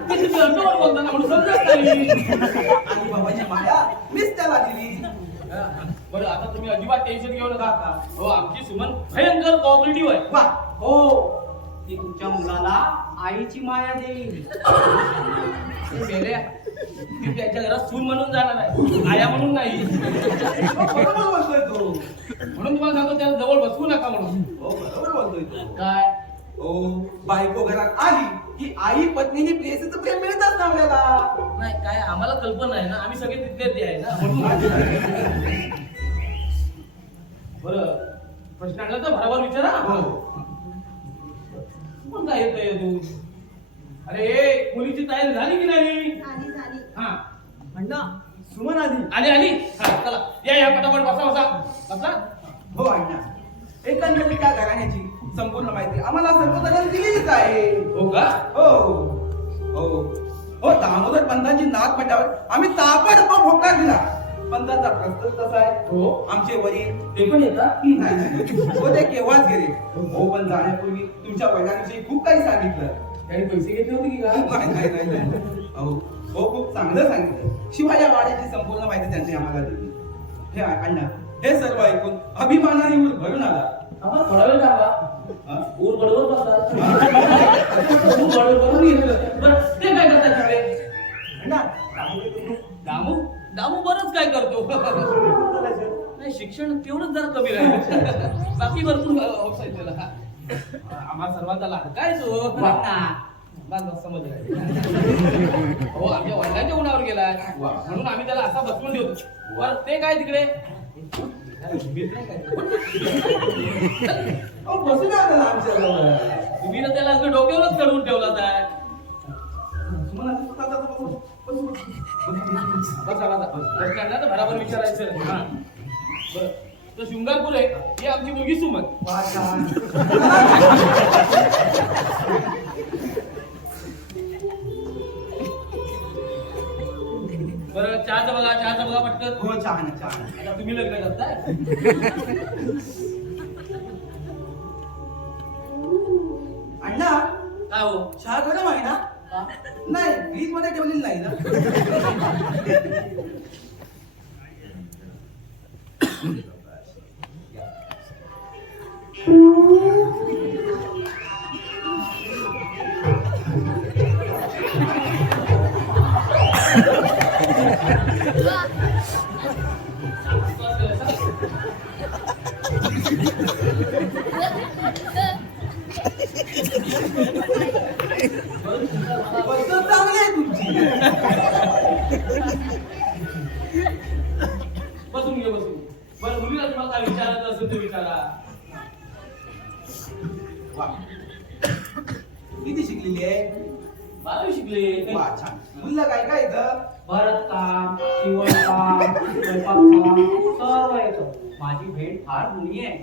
ते तुम्ही अर्धवट बोलताना म्हणून समजत नाही. आणि बाबाची माया मीच त्याला दिली. बरं आता तुम्ही अजिबात टेन्शन घेऊ नका. हो आमची सुमन भयंकर कॉपरेटिव्ह आहे. वा हो ती तुमच्या मुलाला आईची माया देईल. ते मेल्या. ती त्याच्या घरात सून म्हणून जाणार आहे आया म्हणून नाही. बरोबर बोलतोय तो. म्हणून तुम्हाला सांगतो त्याला जवळ बसवू नका म्हणून. हो बरोबर बोलतोय तो. काय हो बायको घरात आली की आई पत्नीने प्रेयसीचं प्रेम मिळतात नवऱ्याला. नाही काय आम्हाला कल्पना आहे ना आम्ही सगळे तिथले ते आहे ना म्हणून. बरं प्रश्न आणला तर बरोबर विचारा. हो पण काय येतंय तू अरे मुलीची तयारी झाली की नाही. झाली झाली. हा अण्णा सुमन आली. आली आली हा चला या पटापट बसा बसा बसा. हो अण्णा एकंदरीत त्या घराण्याची संपूर्ण माहिती आम्हाला सर्वजण दिलीच आहे. हो का हो हो हो दामोदर पंतांची नाथ म्हटल्यावर आम्ही ताबडतोब होकार दिला. पंतांचा प्रस्ताव कसा आहे. हो आमचे वडील ते पण येतात नाही हो ते केव्हाच गेले. हो पण जाण्यापूर्वी तुमच्या वडिलांविषयी खूप काही सांगितलं. त्यांनी पैसे घेतले होते की नाही काय नाही नाही हो हो खूप चांगलं सांगितलं. शिवाय या वाड्याची संपूर्ण माहिती त्यांनी आम्हाला दिली. हे अण्णा हे सर्व ऐकून अभिमानाने ऊर भरून आला. आम्हाला थोडा वेळ थांबा. हा? ऊर बडवर बसतात. ऊर बडवर करून घेतलं. बरं ते काय करतात तिकडे. अण्णा दामू दामू बरंच काय करतो. नाही शिक्षण तेवढंच जरा कमी राहिलं बाकी भरपूर हौस आहे त्याला. आम्हाला सर्वांचा लाडका तो बस समजलं. हो आमच्या वडिलांच्या उन्हावर गेलाय म्हणून आम्ही त्याला असा बसवून ठेवतो. बरं ते काय तिकडे बसू द्या त्याला आमच्या जवळ. तुम्ही ना त्याला असं डोक्यावरच चढवून ठेवला काय. बसा बसा बराबर विचारायचं. हा बरं तो शृंगारपूर आहे ही आमची मुलगी सुमन. वा छान. बरं चहाचं बघा पटकन. हो छान छान. आता तुम्ही लग्न करताय. अण्णा काय हो चहा गरम आहे ना. का? नाही फ्रीज मध्ये ठेवलेली नाही ना. पद्धत चांगली आहे तुमची. बसून घे बसून. बरं मुलीला तुम्हाला काय विचारायचं असेल ते विचारा. वा किती शिकलेली आहे. 12वी शिकले. वा छान. मुलीला काय काय येतं. भरतकाम, शिवणकाम, स्वयंपाककाम सर्व येतं. माझी भेट फार जुनी आहे.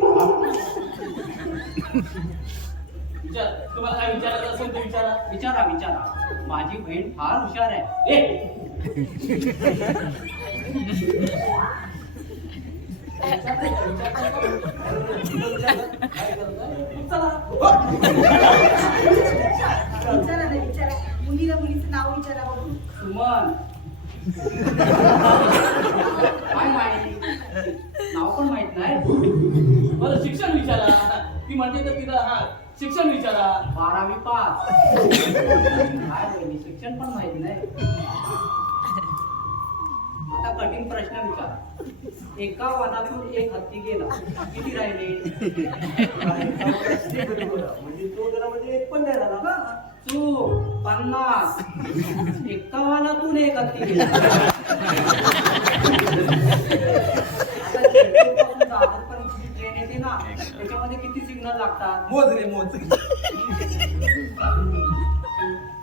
विचार, तुम्हाला काय विचारायचं असेल तर विचारा. विचारा विचारा. माझी बहीण फार हुशार आहे. ए! विचारा ना विचारा. मुलीला मुलीचं नाव विचारा बघू. सुमन. काय माहिती? नाव पण माहित नाही. बरं शिक्षण विचारा. ती म्हणते तर तिला हा शिक्षण विचारा. 12वी पास. काय बहिणी, शिक्षण पण माहिती नाही. आता कठीण प्रश्न विचारा. एका वनातून एक हत्ती गेला, किती राहिले? म्हणजे तो जरा म्हणजे एक पण नाही झाला ना. चूक. 50. एका वनातून एक हत्ती गेला. आता चिपळूणपासून दादरपर्यंतची ट्रेन येते ना, त्याच्यामध्ये किती सिग्नल लागतात? मोज रे मोज.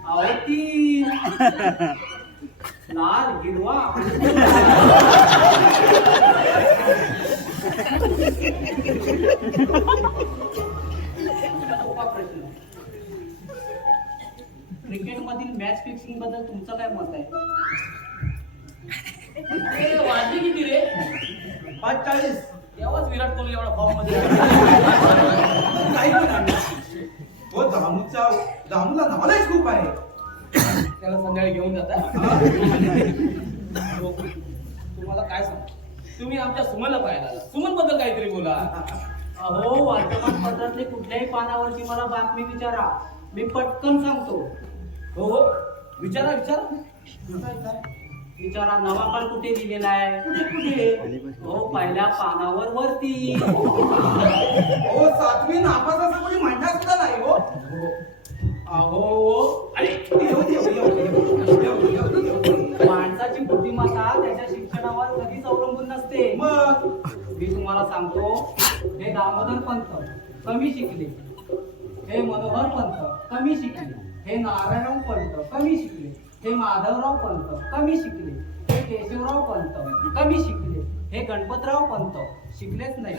अहो, 3. लाल, हिरवा सोपा प्रश्न. क्रिकेट मधील मॅच फिक्सिंग बद्दल तुमचं काय मत आहे? ए, वाजले किती रे? 45. तेव्हाच विराट कोहली एवढा फॉर्म मध्ये काही पण आणलं. हो दामूला नॉलेज खूप आहे. त्याला संध्याकाळी घेऊन जाता. हो. तुम्हाला काय सांग, तुम्ही आमच्या सुमनला पाहायला आला. सुमन बद्दल काहीतरी बोला. अहो, वर्तमानपत्रातले कुठल्याही पानावरची मला बातमी विचारा, मी पटकन सांगतो. हो हो विचारा विचारा. विचारा, नवाकाळ कुठे लिहिलेला आहे? कुठे? हो, पहिल्या पानावर वरती. हो 7वी नापास असं कोणी म्हणणार सुद्धा नाही हो. अहो, माणसाची बुद्धिमत्ता त्याच्या शिक्षणावर कधीच अवलंबून नसते. मग मी तुम्हाला सांगतो, हे दामोदर पंत कमी शिकले, हे मनोहर पंत कमी शिकले, हे नारायणराव पंत कमी शिकले, हे माधवराव पंत कमी शिकले, हे केशवराव पंत कमी शिकले, हे गणपतराव पंत शिकलेच नाही.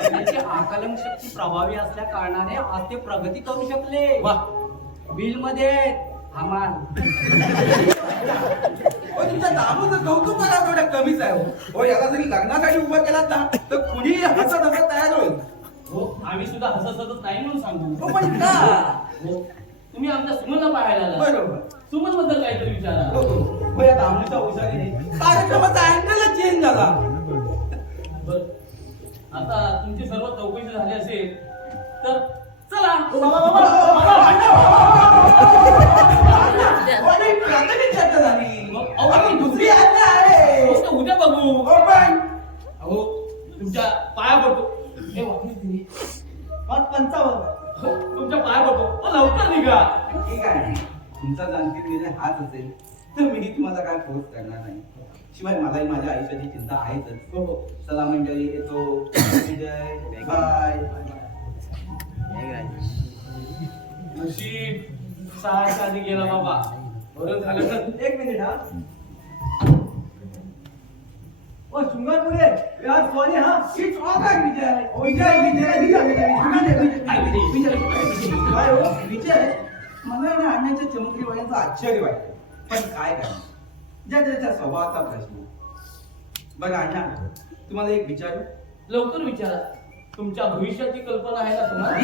त्याची आकलन शक्ती प्रभावी असल्या कारणाने आज ते प्रगती करू शकले. वा. बिल मध्ये हमाल. हो तुमच्या दामूचं कौतुक मला थोडं कमीच आहे हो. हो याला जरी लग्नासाठी उभं केलात ना तर कुणी हसत हसत तयार होईल. हो आम्ही सुद्धा हसत नाही म्हणून सांगू. हो पण का? हो तुम्ही आमच्या सुमनला पाहायला आला. बरोबर. सुमन बद्दल काहीतरी विचारा. हो हो. हो या दामूच्या हुशारीने कार्यक्रमाचा अँगलच चेंज झाला. बर आता तुमची सर्व चौकशी झाली असेल तर चला. प्राथमिक चर्चा झाली. मग अहो, दुसरी आज्ञा आहे. गोष्ट उद्या बघू. हो पण अहो तुमच्या पाया पडतो. हे वाटली तुम्ही 55. तुमच्या पाया पडतो. अहो, लवकर निघा. ठीक आहे. तुमचा जाणकीर निर्णय हाच असेल तर मीही तुम्हाला काय फोर्स करणार नाही. शिवाय मलाही माझ्या आयुष्याची चिंता आहेच. हो हो चला मंडळी येतो. विजय बाय. नशीब 6 आधी गेला बाबा. बरं झालं तर. एक मिनिट हा. ओ शृंगारपुरे यार सॉरी हा. इट्स ऑल राईट विजय. काय हो विजय, मला ना आणण्याच्या चमत्रीवाल्यांचं आश्चर्य वाटतं. पण काय करणार, ज्या त्याच्या स्वभावाचा प्रश्न. बघा अण्णा, तुम्हाला एक विचारू. लवकर विचारा. तुमच्या भविष्याची कल्पना आहे ना तुम्हाला?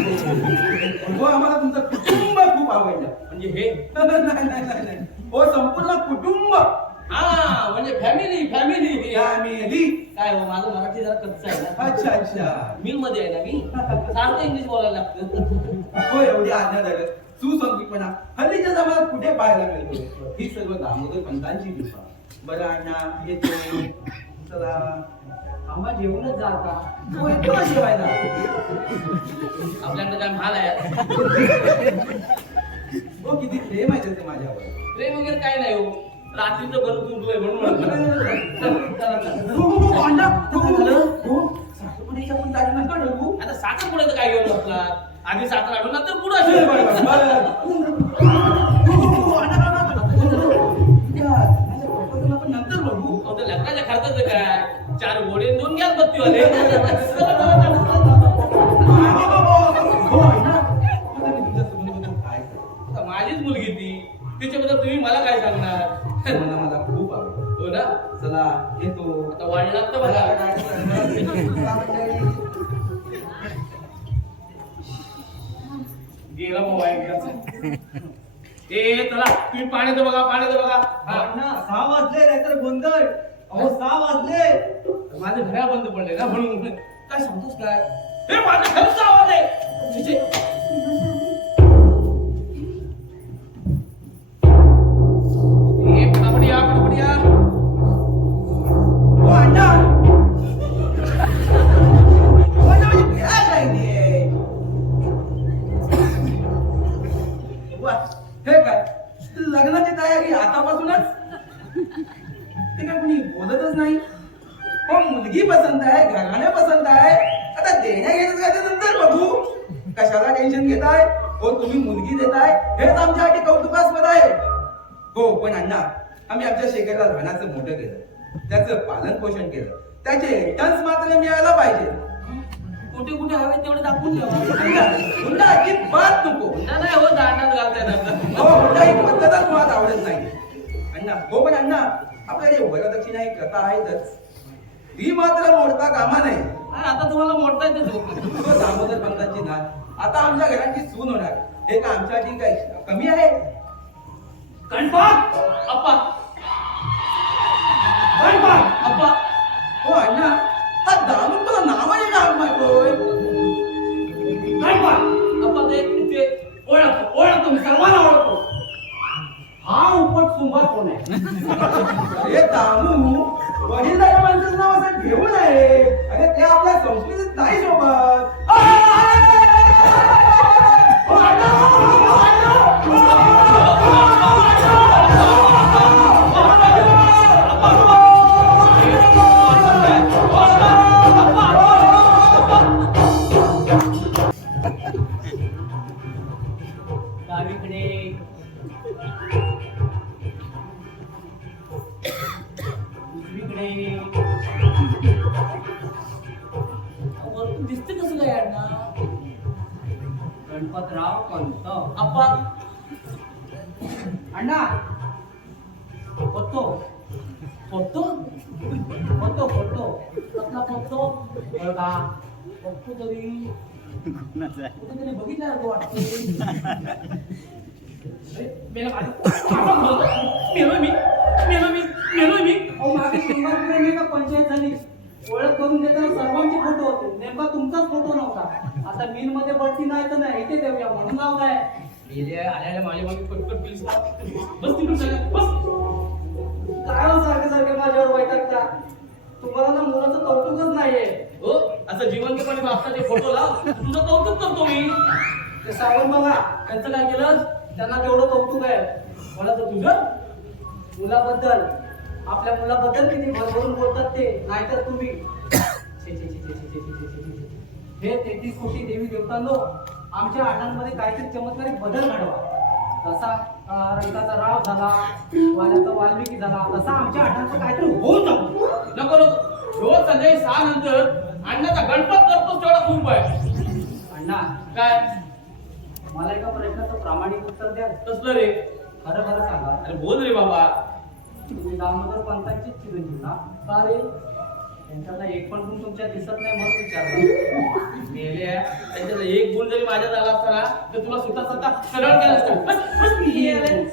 हो आम्हाला तुमचं कुटुंब खूप आवडलं. म्हणजे हे नाही. हो संपूर्ण कुटुंब. हा म्हणजे फॅमिली फॅमिली. फॅमिली. काय हो माझं मराठी जरा कच्चं आहे ना. अच्छा अच्छा. मिल मध्ये आहे ना मी. सारखं इंग्लिश बोलायला लागतं. हो एवढी आज्ञाधारक सुसंस्कृतपणा हल्लीच्या जमान्यात कुठे पाहायला मिळतो. ही सर्व दामोदर पंतांची कृपा. बरं अण्णा येतो. चला आम्हा जेवणच जा का? हो येतो ना जेवायला. आपल्याकडे काय महाल आहे? हो किती प्रेम आहे त्याचे माझ्यावर. प्रेम वगैरे काय नाही हो. रात्रीचं बरं तुटलंय म्हणून म्हणलं. हो अण्णा हो सासूपणीच्या पण दाढी नका ठरवू. आता साखर पुढे तर काय घेऊन बसला. आधी साखर आढळून नंतर पुढे अर्थात काय 4 घोडे 2 गॅस बत्तीवाले हो अण्णा आता मी तुमच्या संबंधाबद्दल काय सांगू? आता माझीच मुलगी ती तिच्याबद्दल तुम्ही मला काय सांगणार मला खूप आवडतं. हो ना चला येतो. आता वाढलात तर बघा गेला मोबाईल ए चला तुम्ही पाण्याचं बघा हा. अण्णा 6 वाजले नाहीतर गोंधळ. अहो 6 वाजले. माझे घड्याळ बंद पडले ना म्हणून काय सांगतोस काय हे माझं खरंच आवाज आहे छे, छे. ए, पटापट या. हो अण्णा म्हणजे काय राहिले? वा, हे काय लग्नाची तयारी आतापासूनच? ते काय कुणी बोलतच नाही. हो मुलगी पसंत आहे, घराणे पसंत आहे. आता देण्या घेण्याचं नंतर बघू. कशाला टेन्शन घेताय? हो तुम्ही मुलगी देताय हेच आमच्यासाठी कौतुकास्पद आहे. हो पण अण्णा आम्ही आमच्या शेखरला लहानाचं मोठं केलं, त्याचं पालन पोषण केलं, त्याचे रिटर्न्स मात्र मिळायला पाहिजे. कुठे हवे तेवढे दाखवून ठेवा हुंडा अजिबात नको. नाही नाही हो दांडात घालतायत आपलं हो हुंडा ही पद्धतच मुळात आवडत नाही अण्णा. हो पण अण्णा आपल्याकडे वरदक्षिणा ही प्रथा आहेतच, ती मात्र मोडता कामा नये. हा, आता तुम्हाला मोडता येते हो दामोदर पंतांची नात आता आमच्या घराची सून होणार हे का आमच्यासाठी काय कमी आहे? गणपत अप्पा अप्पा हो अण्णा हा दामू तुला नावाने डाग मारतोय. अप्पा ते ओळखतो मी सर्वांना ओळखतो हा उपट सुंबा कोण आहे अरे दामू वडीलधाऱ्या माणसाचं नाव असं घेऊ नये. अरे ते आपल्या संस्कृतीत नाही सोबत. डावीकडे उजवीकडे वरतून दिसते कसं काय अण्णा गणपतराव पंत अप्पा अण्णा फोटो फोटो कसला फोटो बघा फोटो तरी कुठेतरी बघितला तो वाटतो मेलो मी अहो मागे सुरुवातीला का पंचायत झाली, ओळख करून देताना सर्वांचे फोटो होते, नेमका तुमचाच फोटो नव्हता. आता मिल मध्ये बढती नाही तर नाही इथे देऊया म्हणून नाव काय आल्या माझ्या मागे पटपट प्लीज बस तिकडून सगळं बस काय हो सारखे माझ्यावर वैतागता? तुम्हाला ना मुलाचं कौतुकच नाहीये. हो असं जिवंतपणे बापसाचे फोटो लाव तुझं कौतुक करतो मी ते सावंत बघा त्यांचं काय केलं त्यांना तेवढं कौतुक आहे. मला तर तुझं मुलाबद्दल आपल्या मुलाबद्दल किती भरभरून बोलतात ते, नाहीतर तुम्ही हे 33 कोटी देवी देवतांनो आमच्या आटांमध्ये काहीतरी चमत्कारिक बदल घडवा. जसा रंगाचा राव झाला, वाल्याचा वाल्मिकी झाला, तसा आमच्या आटांचं काहीतरी होऊन जाऊ. नको रोज संध्याकाळी 6 नंतर अण्णाचा गणपत करतो तेवढा खूप आहे अण्णा काय मला एका प्रश्नाचं प्रामाणिक उत्तर द्या. कसलं रे खरं सांगा, अरे बोल रे बाबा तुम्ही दामोदर पंतांचीच चिरंजीव ना? का रे त्यांच्यातला एक पण गुण तुमच्या दिसत नाही म्हणून विचारलं. गेले त्याच्यात एक गुण जरी माझ्यात आला असता ना तर तुला सुद्धा स्वतः सरळ केलं असतं बस, बस, गेले.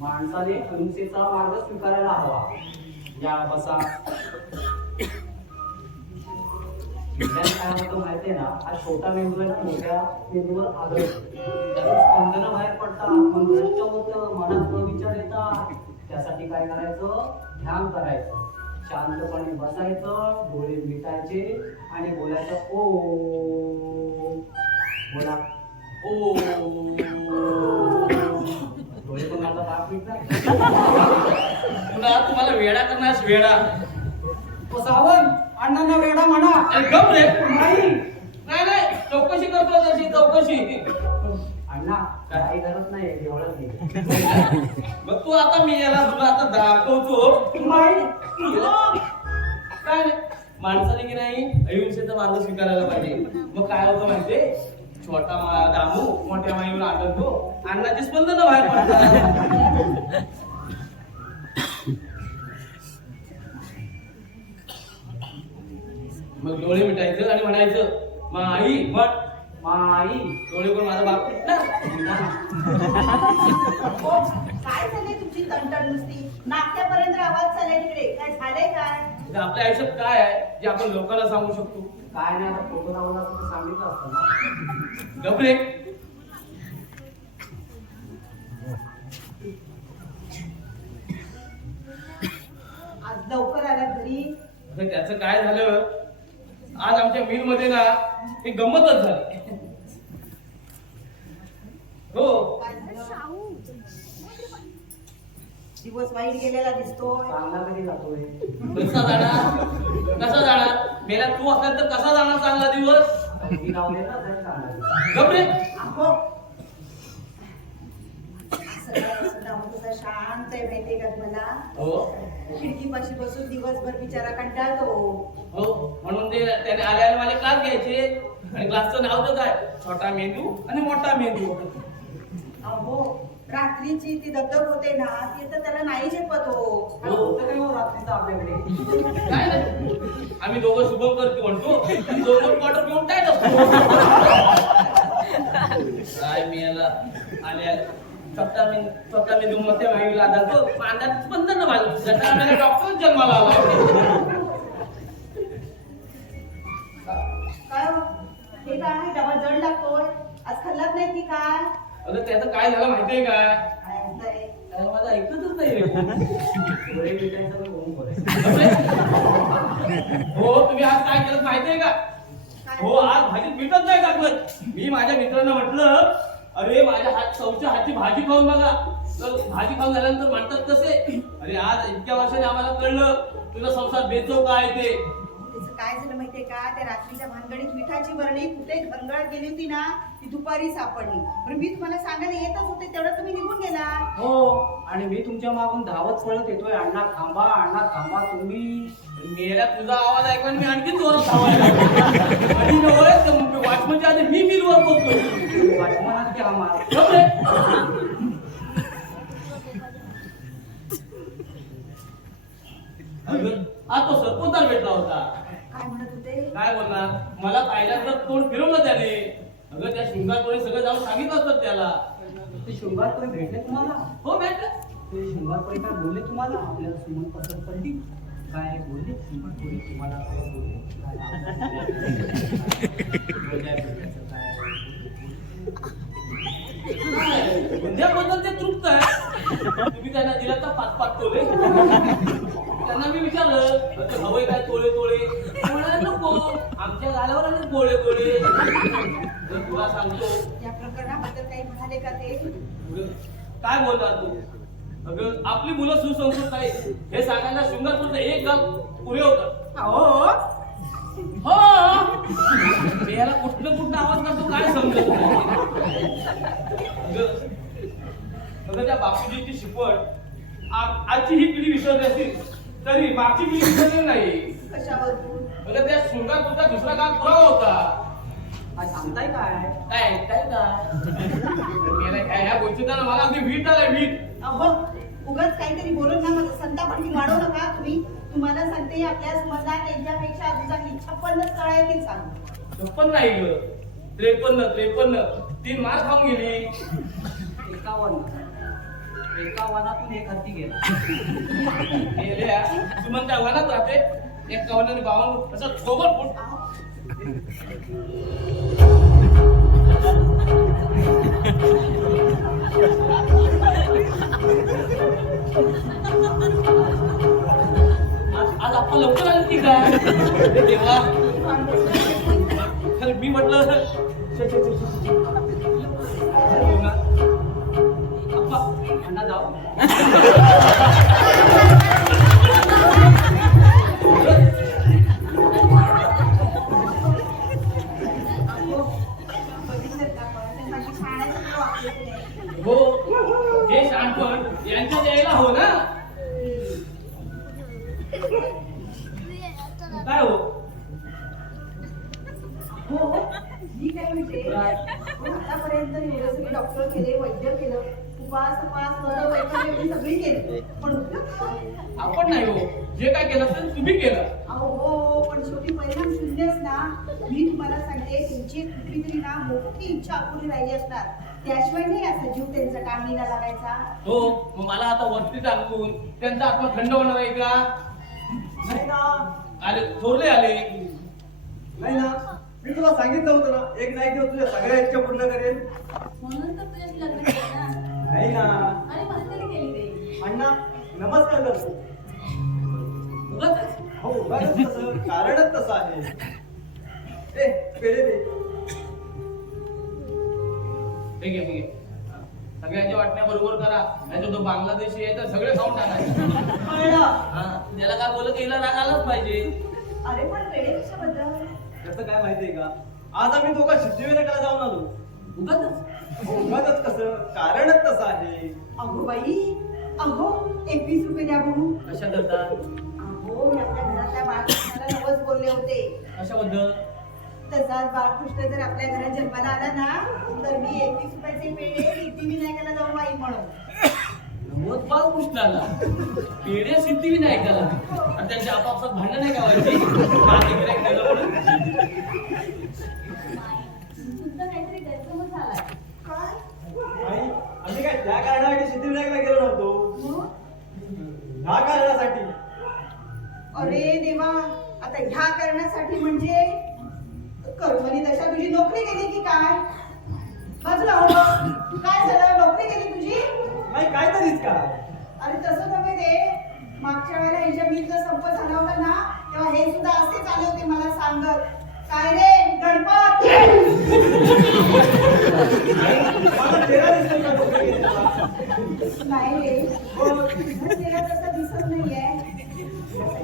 माणसाने अहिंसेचा मार्ग स्वीकारायला हवा. या बसा. काय होतं माहितीये ना, हा छोटा मेंदू आहे ना मोठ्या मेंदूवर आदळतो. त्यातून स्पंदन बाहेर पडतात, मन भ्रष्ट होतं, मनात विचार येतात. त्यासाठी काय करायचं? ध्यान करायचं, शांतपणे बसायचं, डोळे मिटायचे आणि बोलायचं ओ. बोला ओ डोळे पण माझा पाच मिनिट तुम्हाला वेडा करणार वेडा सावंत अण्णांना वेडा म्हणा. अरे गप रे नाही नाही चौकशी करतो तशी चौकशी अण्णा अण्णा काही गरज नाही एवढंच नाही. मग तू आता मी याला तुला आता दाखवतो काय नाही माणसाने की नाही अहिंसेचा मार्ग स्वीकारायला पाहिजे. मग काय होतं माहितीये छोटा दामू मोठ्या माईवर आदळतो अन्नाची स्पंदन बाहेर पडतात. मग डोळे मिटायचं आणि म्हणायचं माई मठ माई डोळे पण माझा बाप पिटणार. हो, काय झाले तुमची तंटण नुसती नाट्यापर्यंत आवाज चालले तिकडे काय झालंय काय? म्हणजे आपल्या आयुष्यात काय आहे जे आपण लोकांना सांगू शकतो. काय नाही आता फोटो लावला असं सांगितलं असतं ना. गबरे आज लवकर आला घरी. आता त्याचं काय झालं आज आमच्या मिल मध्ये ना हे गंमतच झाली. हो काय झालं? दिवस वाईट गेलेला दिसतोय. चांगला कधी जातोय. कसा जाणार मेला तू असेल तर कसा जाणार चांगला दिवस. मी लावले ना तरी चांगला. गबरे अहो सगळं शांत आहे माहितीये का तुम्हाला? हो खिडकीपाशी बसून दिवसभर बिचारा कंटाळतो. हो म्हणून ते त्याने आल्याला मला क्लास घ्यायचे आणि क्लासचं नाव तर काय छोटा मेंदू आणि मोठा मेंदू. अहो रात्रीची ती दगदग होते ना ती तर त्याला नाही झेपत हो. होतं काय हो रात्रीचं आपल्याकडे. काय नाही आम्ही दोघं शुभम करतो म्हणतो आणि दोघं क्वार्टर घेऊन टाईट असतो. काय मी याला आल्या स्वतः मी मोठ्या माईला जातो अंदाज स्पंदन माझं डॉक्टर जन्माला आला. काय हो? हे काय डबा जड लागतोय आज खाल्लाच नाही की काय? अगं त्याचं काय झालं माहितीये काय काय म्हणताय? त्याला माझं ऐकतच नाही रे. डोळे मिटायचं पण होऊन बोलायचं. अरे, हो तुम्ही आज काय केलं माहितीये का? हो आज भाजीत मीठच नाही टाकलं. मी माझ्या मित्रांना म्हटलं अरे माझ्या चौच्या हातची भाजी खाऊन बघा. तर भाजी खाऊन झाल्यानंतर म्हणतात कसे अरे आज इतक्या वर्षाने आम्हाला कळलं तुझा संसार बेचव काय ते. त्याचं काय झालं माहितीये का? त्या रात्रीच्या भानगडीत मिठाची बरणी कुठे घरगळत गेली होती ना ती दुपारी सापडली. पण मी तुम्हाला सांगायला येतच होते तेवढं तुम्ही निघून गेला. हो आणि मी तुमच्या मागून धावत पळत येतोय अण्णा थांबा तुम्ही. मेला तुझा आवाज ऐकून मी आणखी जोरात धावायला वाचमनच्या आधी मी मिलवर पोहोचलो. वाचमनात की आम्हाला आज तो सरपंचाला भेटला होता. काय म्हणत होते? काय बोलणार मला पाहिल्यानंतर तोंड फिरवलं त्याने. अगं त्या शृंगारपुरी सगळं जाऊन सांगितलं असतं त्याला. ते शृंगारपुरी भेटले तुम्हाला? हो भेटलं. ते शृंगारपुरी काय बोलले तुम्हाला? आपल्याला सुमन पसंत पडली काय बोलले? शृंगारपुरी तुम्हाला काय बोलले? उद्याबद्दल ते तृप्त आहे. तुम्ही त्यांना दिला तर 5-5 तोले. त्यांना मी विचारलं हवंय काय तोळे म्हणाले नको आमच्या गालावर आले गोळे तुला सांगतो या प्रकरणाबद्दल काही म्हणाले का ते? काय बोलणार तू. अगं आपली मुलं सुसंस्कृत आहे हे सांगायला शृंगारपूरचं एक गाव पुरे होतं. हो मी याला कुठलं आवाज करतो काय समजत नाही. अगं त्या बापूजीची शिकवण आजची ही पिढी विसरली असतील तरी मागची पिढी विसरली नाही. कशावर? अगं त्या शृंगारपूरचा दुसरा गाव पुरावा होता. काय सांगताय काय? काय ह्या गोष्टीचा मला अगदी वीट आलाय वीट. अहो उगाच काहीतरी बोलून ना मला संतापणी वाढवू नका तुम्ही. तुम्हाला सांगते आपल्या समजला त्यांच्यापेक्षा अजून चांगली 56 स्थळ आहे ती सांग. 56 नाही ग 53 3 मार खाऊन गेली. 51तून एक हत्ती गेला. सुमन त्या वनात राहते 51 आणि 52 असं सोबत फुट. आज आपण लवकर आली ती काय देवा. मी म्हटलं अण्णा जाऊ. बघितलं का? त्यांची शाळेत काय हो हो मी काय म्हणते आतापर्यंत एवढे सगळे डॉक्टर केले वैद्य केलं उपास तपास मदत वैद्य एवढी सगळी केली पण उपयोग काय? आपण नाही हो, जे काय केलं असेल तुम्ही केलं. अहो हो पण शेवटी परिणाम शून्यच ना. मी तुम्हाला सांगते तुमची कुठली तरी ना मोठी इच्छा अपुरी राहिली असणार त्याशिवाय नाही असा जीव त्यांचा कामणीला लागायचा. हो, मग मला आता वरती टाकून त्यांचा आत्मा थंड होणार आहे का? नाही ना आले थोरले आले. नाही ना मी तुला सांगितलं होतं ना एक ना एक दिवस तुझ्या सगळ्या इच्छा पूर्ण करेल. म्हणून तर तुझ्याशी लग्न केलं ना. नाही ना अरे मस्करी केली ते. अण्णा नमस्कार करतो. उगाच. हो उगाच तसं कारणच तसं आहे. ए पेढे दे. ठीक आहे ठीक आहे. सगळ्यांच्या वाटण्या बरोबर करा, नाहीतर तो बांगलादेशी आहे तर सगळे खाऊन टाकायचे. हा, त्याला काय बोलत यायला राग आलाच पाहिजे. अरे पण वेळे कशाबद्दल? त्याचं काय माहितीये का आज आम्ही दोघं सिद्धिविनायकाला जाऊन आलो. उगाच. उगाच कसं कारणच तसं आहे. अगो बाई अहो 21 रुपये द्या बघू. कशा करता? अहो मी आपल्या घरातल्या बाळकृष्णाला नवस बोलले होते. कशाबद्दल? तसाच बाळकृष्ण जर आपल्या घरात जन्माला आला ना तर मी 21 रुपयाचे पेढे सिद्धिविनायकाला जाऊन आई म्हणून. नवत बाळकृष्णाला पेढे सिद्धिविनायकाला आणि त्यांच्या आपापसात भांडण नाही का व्हायची? माझे गिऱ्हाईक नेलं म्हणून. तुमचा काहीतरी गैरसमज झालाय. काय? आई आम्ही काय त्या कारणासाठी सिद्धिविनायकला गेलो नव्हतो. मग? ह्या कारणासाठी अरे देवा आता ह्या कारणासाठी म्हणजे कर्मणी दशा तुझी नोकरी गेली की काय? बाजूला हो बघ. काय झालं नोकरी गेली तुझी? नाही काहीतरीच काय. अरे तसं नव्हे रे मागच्या वेळेला हिच्या बिलचा संप झाला होता ना तेव्हा हे सुद्धा असेच आले होते मला सांगत काय रे गणपत मला चेहरा दिसतो का नोकरी गेलेला? नाही रे तुझा चेहरा तसा दिसत नाहीये.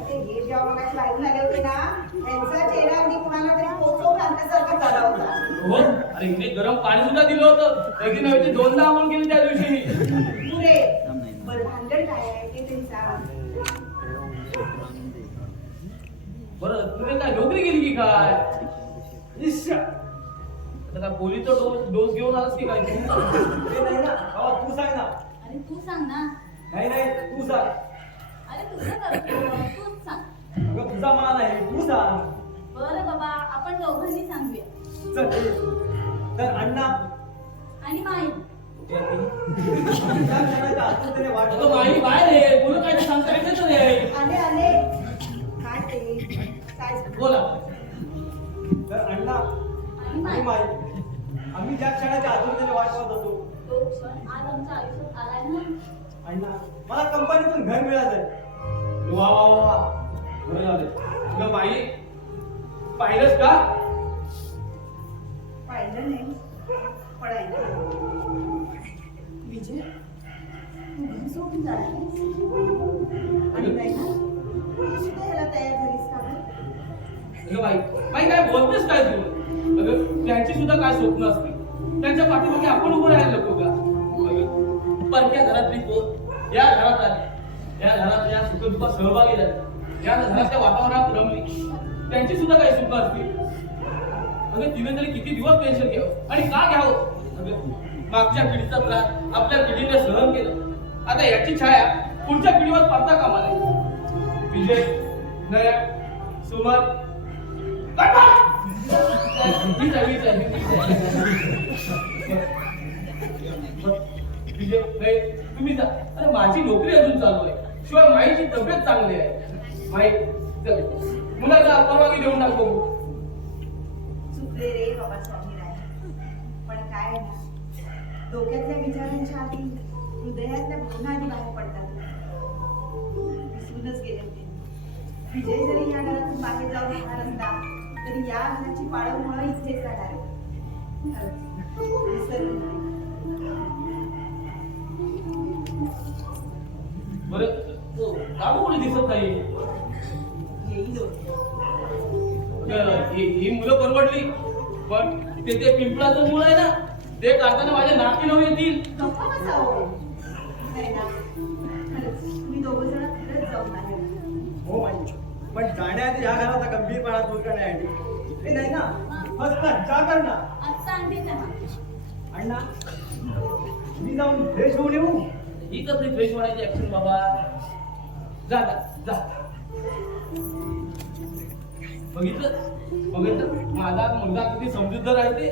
ते हे जेव्हा मगाशी बाहेरून आले होते ना त्यांचा चेहरा अगदी कुणाला तरी पोचवून आणण्यासारखा झाला होता. हो, अरे इथे गरम पाणी सुद्धा दिलं होतं. एक नव्हे दोनदा आपण केली त्या दिवशी मी. पुरे बरं भानगड काय आहे ते तरी सांग. बरं तुम्ही काय नोकरी गेली की काय? इश्श. आता काय पोलीसचा डोस घेऊन आलास की काय? ते नाही ना बाबा तू सांग ना. अरे तू सांग ना. नाही नाही तू सांग. अरे तुझं करतो तूच सांग. अगं तुझा मान आहे तू सांग. बरं बाबा आपण दोघांनी सांगूया. चल ये. तर अण्णा आणि माई. त्या क्षणाच्या आतुरतेने वाट अगं बाई बाहेर आहे, बोलू काय ते सांगता येत नाही. आले आले काय ते काय झालं? बोला. तर अण्णा आणि आणि माई. माई आम्ही ज्या क्षणाच्या आतुरतेने वाट पाहत होतो तो क्षण आज आमच्या आयुष्यात आलाय ना. अण्णा मला कंपनीतून घर मिळालंय. वा वा वा वा. बरं झालं. अगं बाई पाहिलंस का? पाहिलं नाही पडायचं. विजय तू घर सोडून जाणार आणि नाही ना तू सुद्धा ह्याला तयार झालीस का गं? अगं बाई बाई काय बोलतेस काय तू? अगं त्यांची सुद्धा काय स्वप्न असतील. त्यांच्या पाठीमागे आपण उभं राहायला नको का? अगं, परक्या घरातली पोर या घरात आली, या घरातल्या सुखदुःखात सहभागी झाली, या घरातल्या वातावरणात रमली. त्यांची सुद्धा काही सुख असतील. अगं तिने तरी किती दिवस टेन्शन घ्यावं आणि का घ्यावं? अगं मागच्या पिढीचा त्रास आपल्या पिढीने सहन केलं. आता याची छाया पुढच्या पिढीवर पडता कामा नये. विजय, नयन, सुमन, विजय नाही तुम्ही जा. अरे माझी नोकरी अजून चालू आहे, शिवाय माईची तब्येत चांगली आहे. माई चल मुलाचा परवानगी देऊन टाकू. चुकले रे बाबा स्वामीराय पण काय आहे ना डोक्यातल्या विचारांच्या आधी हृदयातल्या भावना आधी बाहेर पडतात. विसरूनच गेले होते. विजय जरी या घरातून बाहेर जाऊन राहणार असता तरी या घराची पाळंमुळं इथेच राहणार. विसरलो नाही. बरं काकू कोणी दिसत नाही. येईल होते. ही मुलं परवडली पण ते पिंपळाचं मूळ आहे ना ते काढताना माझ्या नाकी नऊ येतील. गप्पा बसा हो. नाही ना खरंच तुम्ही दोघं जण खरंच जाऊन आहे. हो माई पण जाण्याआधी ह्या घराचा गंभीरपणा दूर करण्यासाठी हे नाही ना फक्त चहा कर ना. आत्ता आणते चहा. अण्णा मी जाऊन फ्रेश होऊन येऊ. ही कसली फ्रेश होण्याची ऍक्शन बाबा. जा जा जा. बघितलं माझा मुलगा किती समजूतदार आहे ते.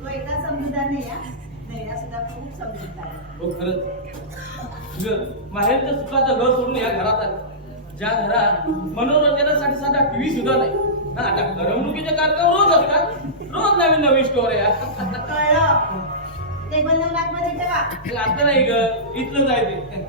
तो एकदा समजूतदार नाही हा. नैना सुद्धा खूप समजूतदार आहे. हो खरंच. माहेरच्या सुखाचं घर सोडून या घरात आलं. ज्या घरात मनोरंजनासाठी साधा टीव्ही सुद्धा नाही. हा, आता करमणुकीचे कार्यक्रम रोज असतात. रोज नवीन नवीन स्टोर आहे. कळलं. ते बंद मध्ये ठेवा. ते आता नाही ग, इथलंच आहे ते.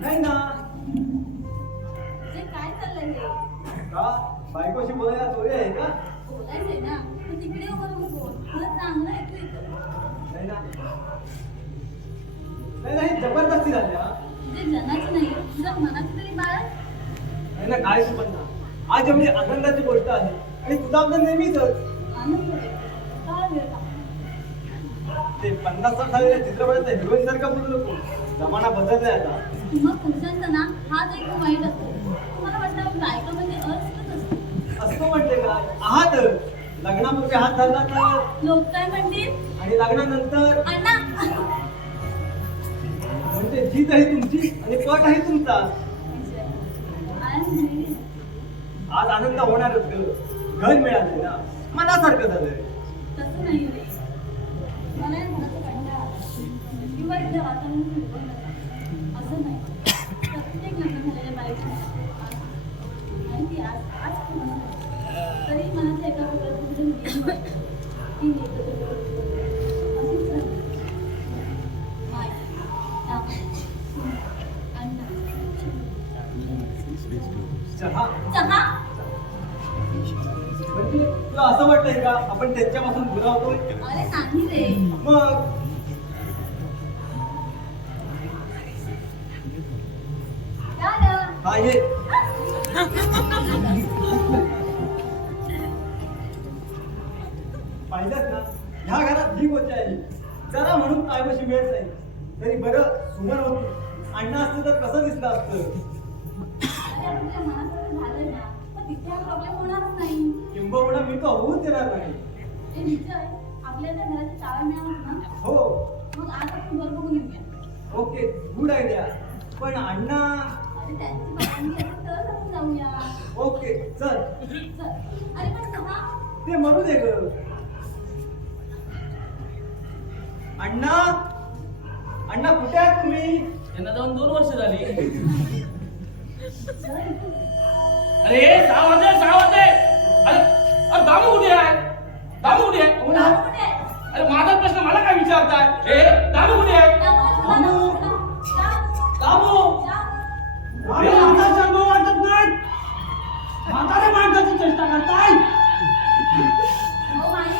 नाही ना जे काय चाललंय हे? का बायकोशी बोलायला चोरी आहे का? बोलायचंय ना पण तिकडे उभं नको. मला चांगलं ऐकू येतं. नाही ना नाही नाही जबरदस्ती झाली हा. जे जनाची नाही तुझ्या मनाची तरी बाळग. नाही ना काय सुपन्ना आज एवढी आनंदाची गोष्ट आहे आणि तुझा आपला नेहमीच आनंद होईल. काय वेळ का? ते 50 झालेल्या चित्रपटाचा हिरोईन सारखं बोलू नको. जमाना बदललाय आता. मग पुरुषांचा ना हाच एक वाईट असतो. तुम्हाला वाटतं बायका म्हणजे अस्वस्थ असतो. असं म्हणते काय आहात लग्नापूर्वी हात धरला तर लोक काय म्हणतील? आणि लग्नानंतर अण्णा म्हणजे जीत आहे तुमची आणि पट आहे तुमचा. I am ready. आज आनंद होणारच ग. घर मिळाले ना मनासारखं झालंय. तसं नाही रे. मला या घराचं कंटाळा आला. किंवा इथलं वातावरण बिघडलं नका. असं नाही. प्रत्येक लग्न झालेल्या बाईची आणि ती आज पूर्ण झाली. तरी मनाच्या एका कोपऱ्यात कुठे मुलींनी वाटतं ती एकत्र अशीच झाली. माय, नाम, अण्णा, चहा चहा. म्हणजे तुला असं वाटतंय का आपण त्यांच्यापासून दुरावतोय? अरे नाही रे. मग झालं. हा ये पाहिजेच ना ह्या घरात जी गोष्ट आहे जरा म्हणून कायमशी मिळत नाही. तरी बरं सुमन होती. अण्णा असतं तर कसं दिसलं असतं. अरे तुझ्या मनासारखं झालंय ना मग तिथे हा प्रॉब्लेम होणारच नाही. किंबहुना मी तो होऊच देणार नाही. हे विजय आपल्याला त्या घराची चाव्या मिळाल्या ना हो मग आज आपण घर बघून येऊया. Okay good idea. पण अण्णा अरे त्यांची परवानगी असेल तरच आपण जाऊया. ओके चल. चल. अरे पण चहा. ते म्हणू दे ग. अण्णा अण्णा कुठे आहात तुम्ही? त्यांना जाऊन 2 वर्ष झाली. चल. अरे 6 वाजले. अरे अरे दामू कुठे आहे? दामू कुठे आहे? दारू कुठे आहे? अरे माझा प्रश्न मला काय विचारताय? ए दामू कुठे आहे? दारू. दामू अरे आमचा जन्म वाटत नाही. म्हातारे माणसाची चेष्टा करताय. हो माई.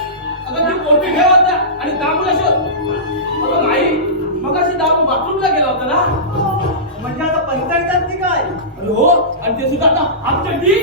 अगं ती पोटी ठेवत ना आणि दामूला शोध. अगं नाही मग अशी दामू बाथरूमला गेला होता ना. म्हणजे आता पंचायत असते काय? अरे हो आणि ते सुद्धा आता हात चड्डी.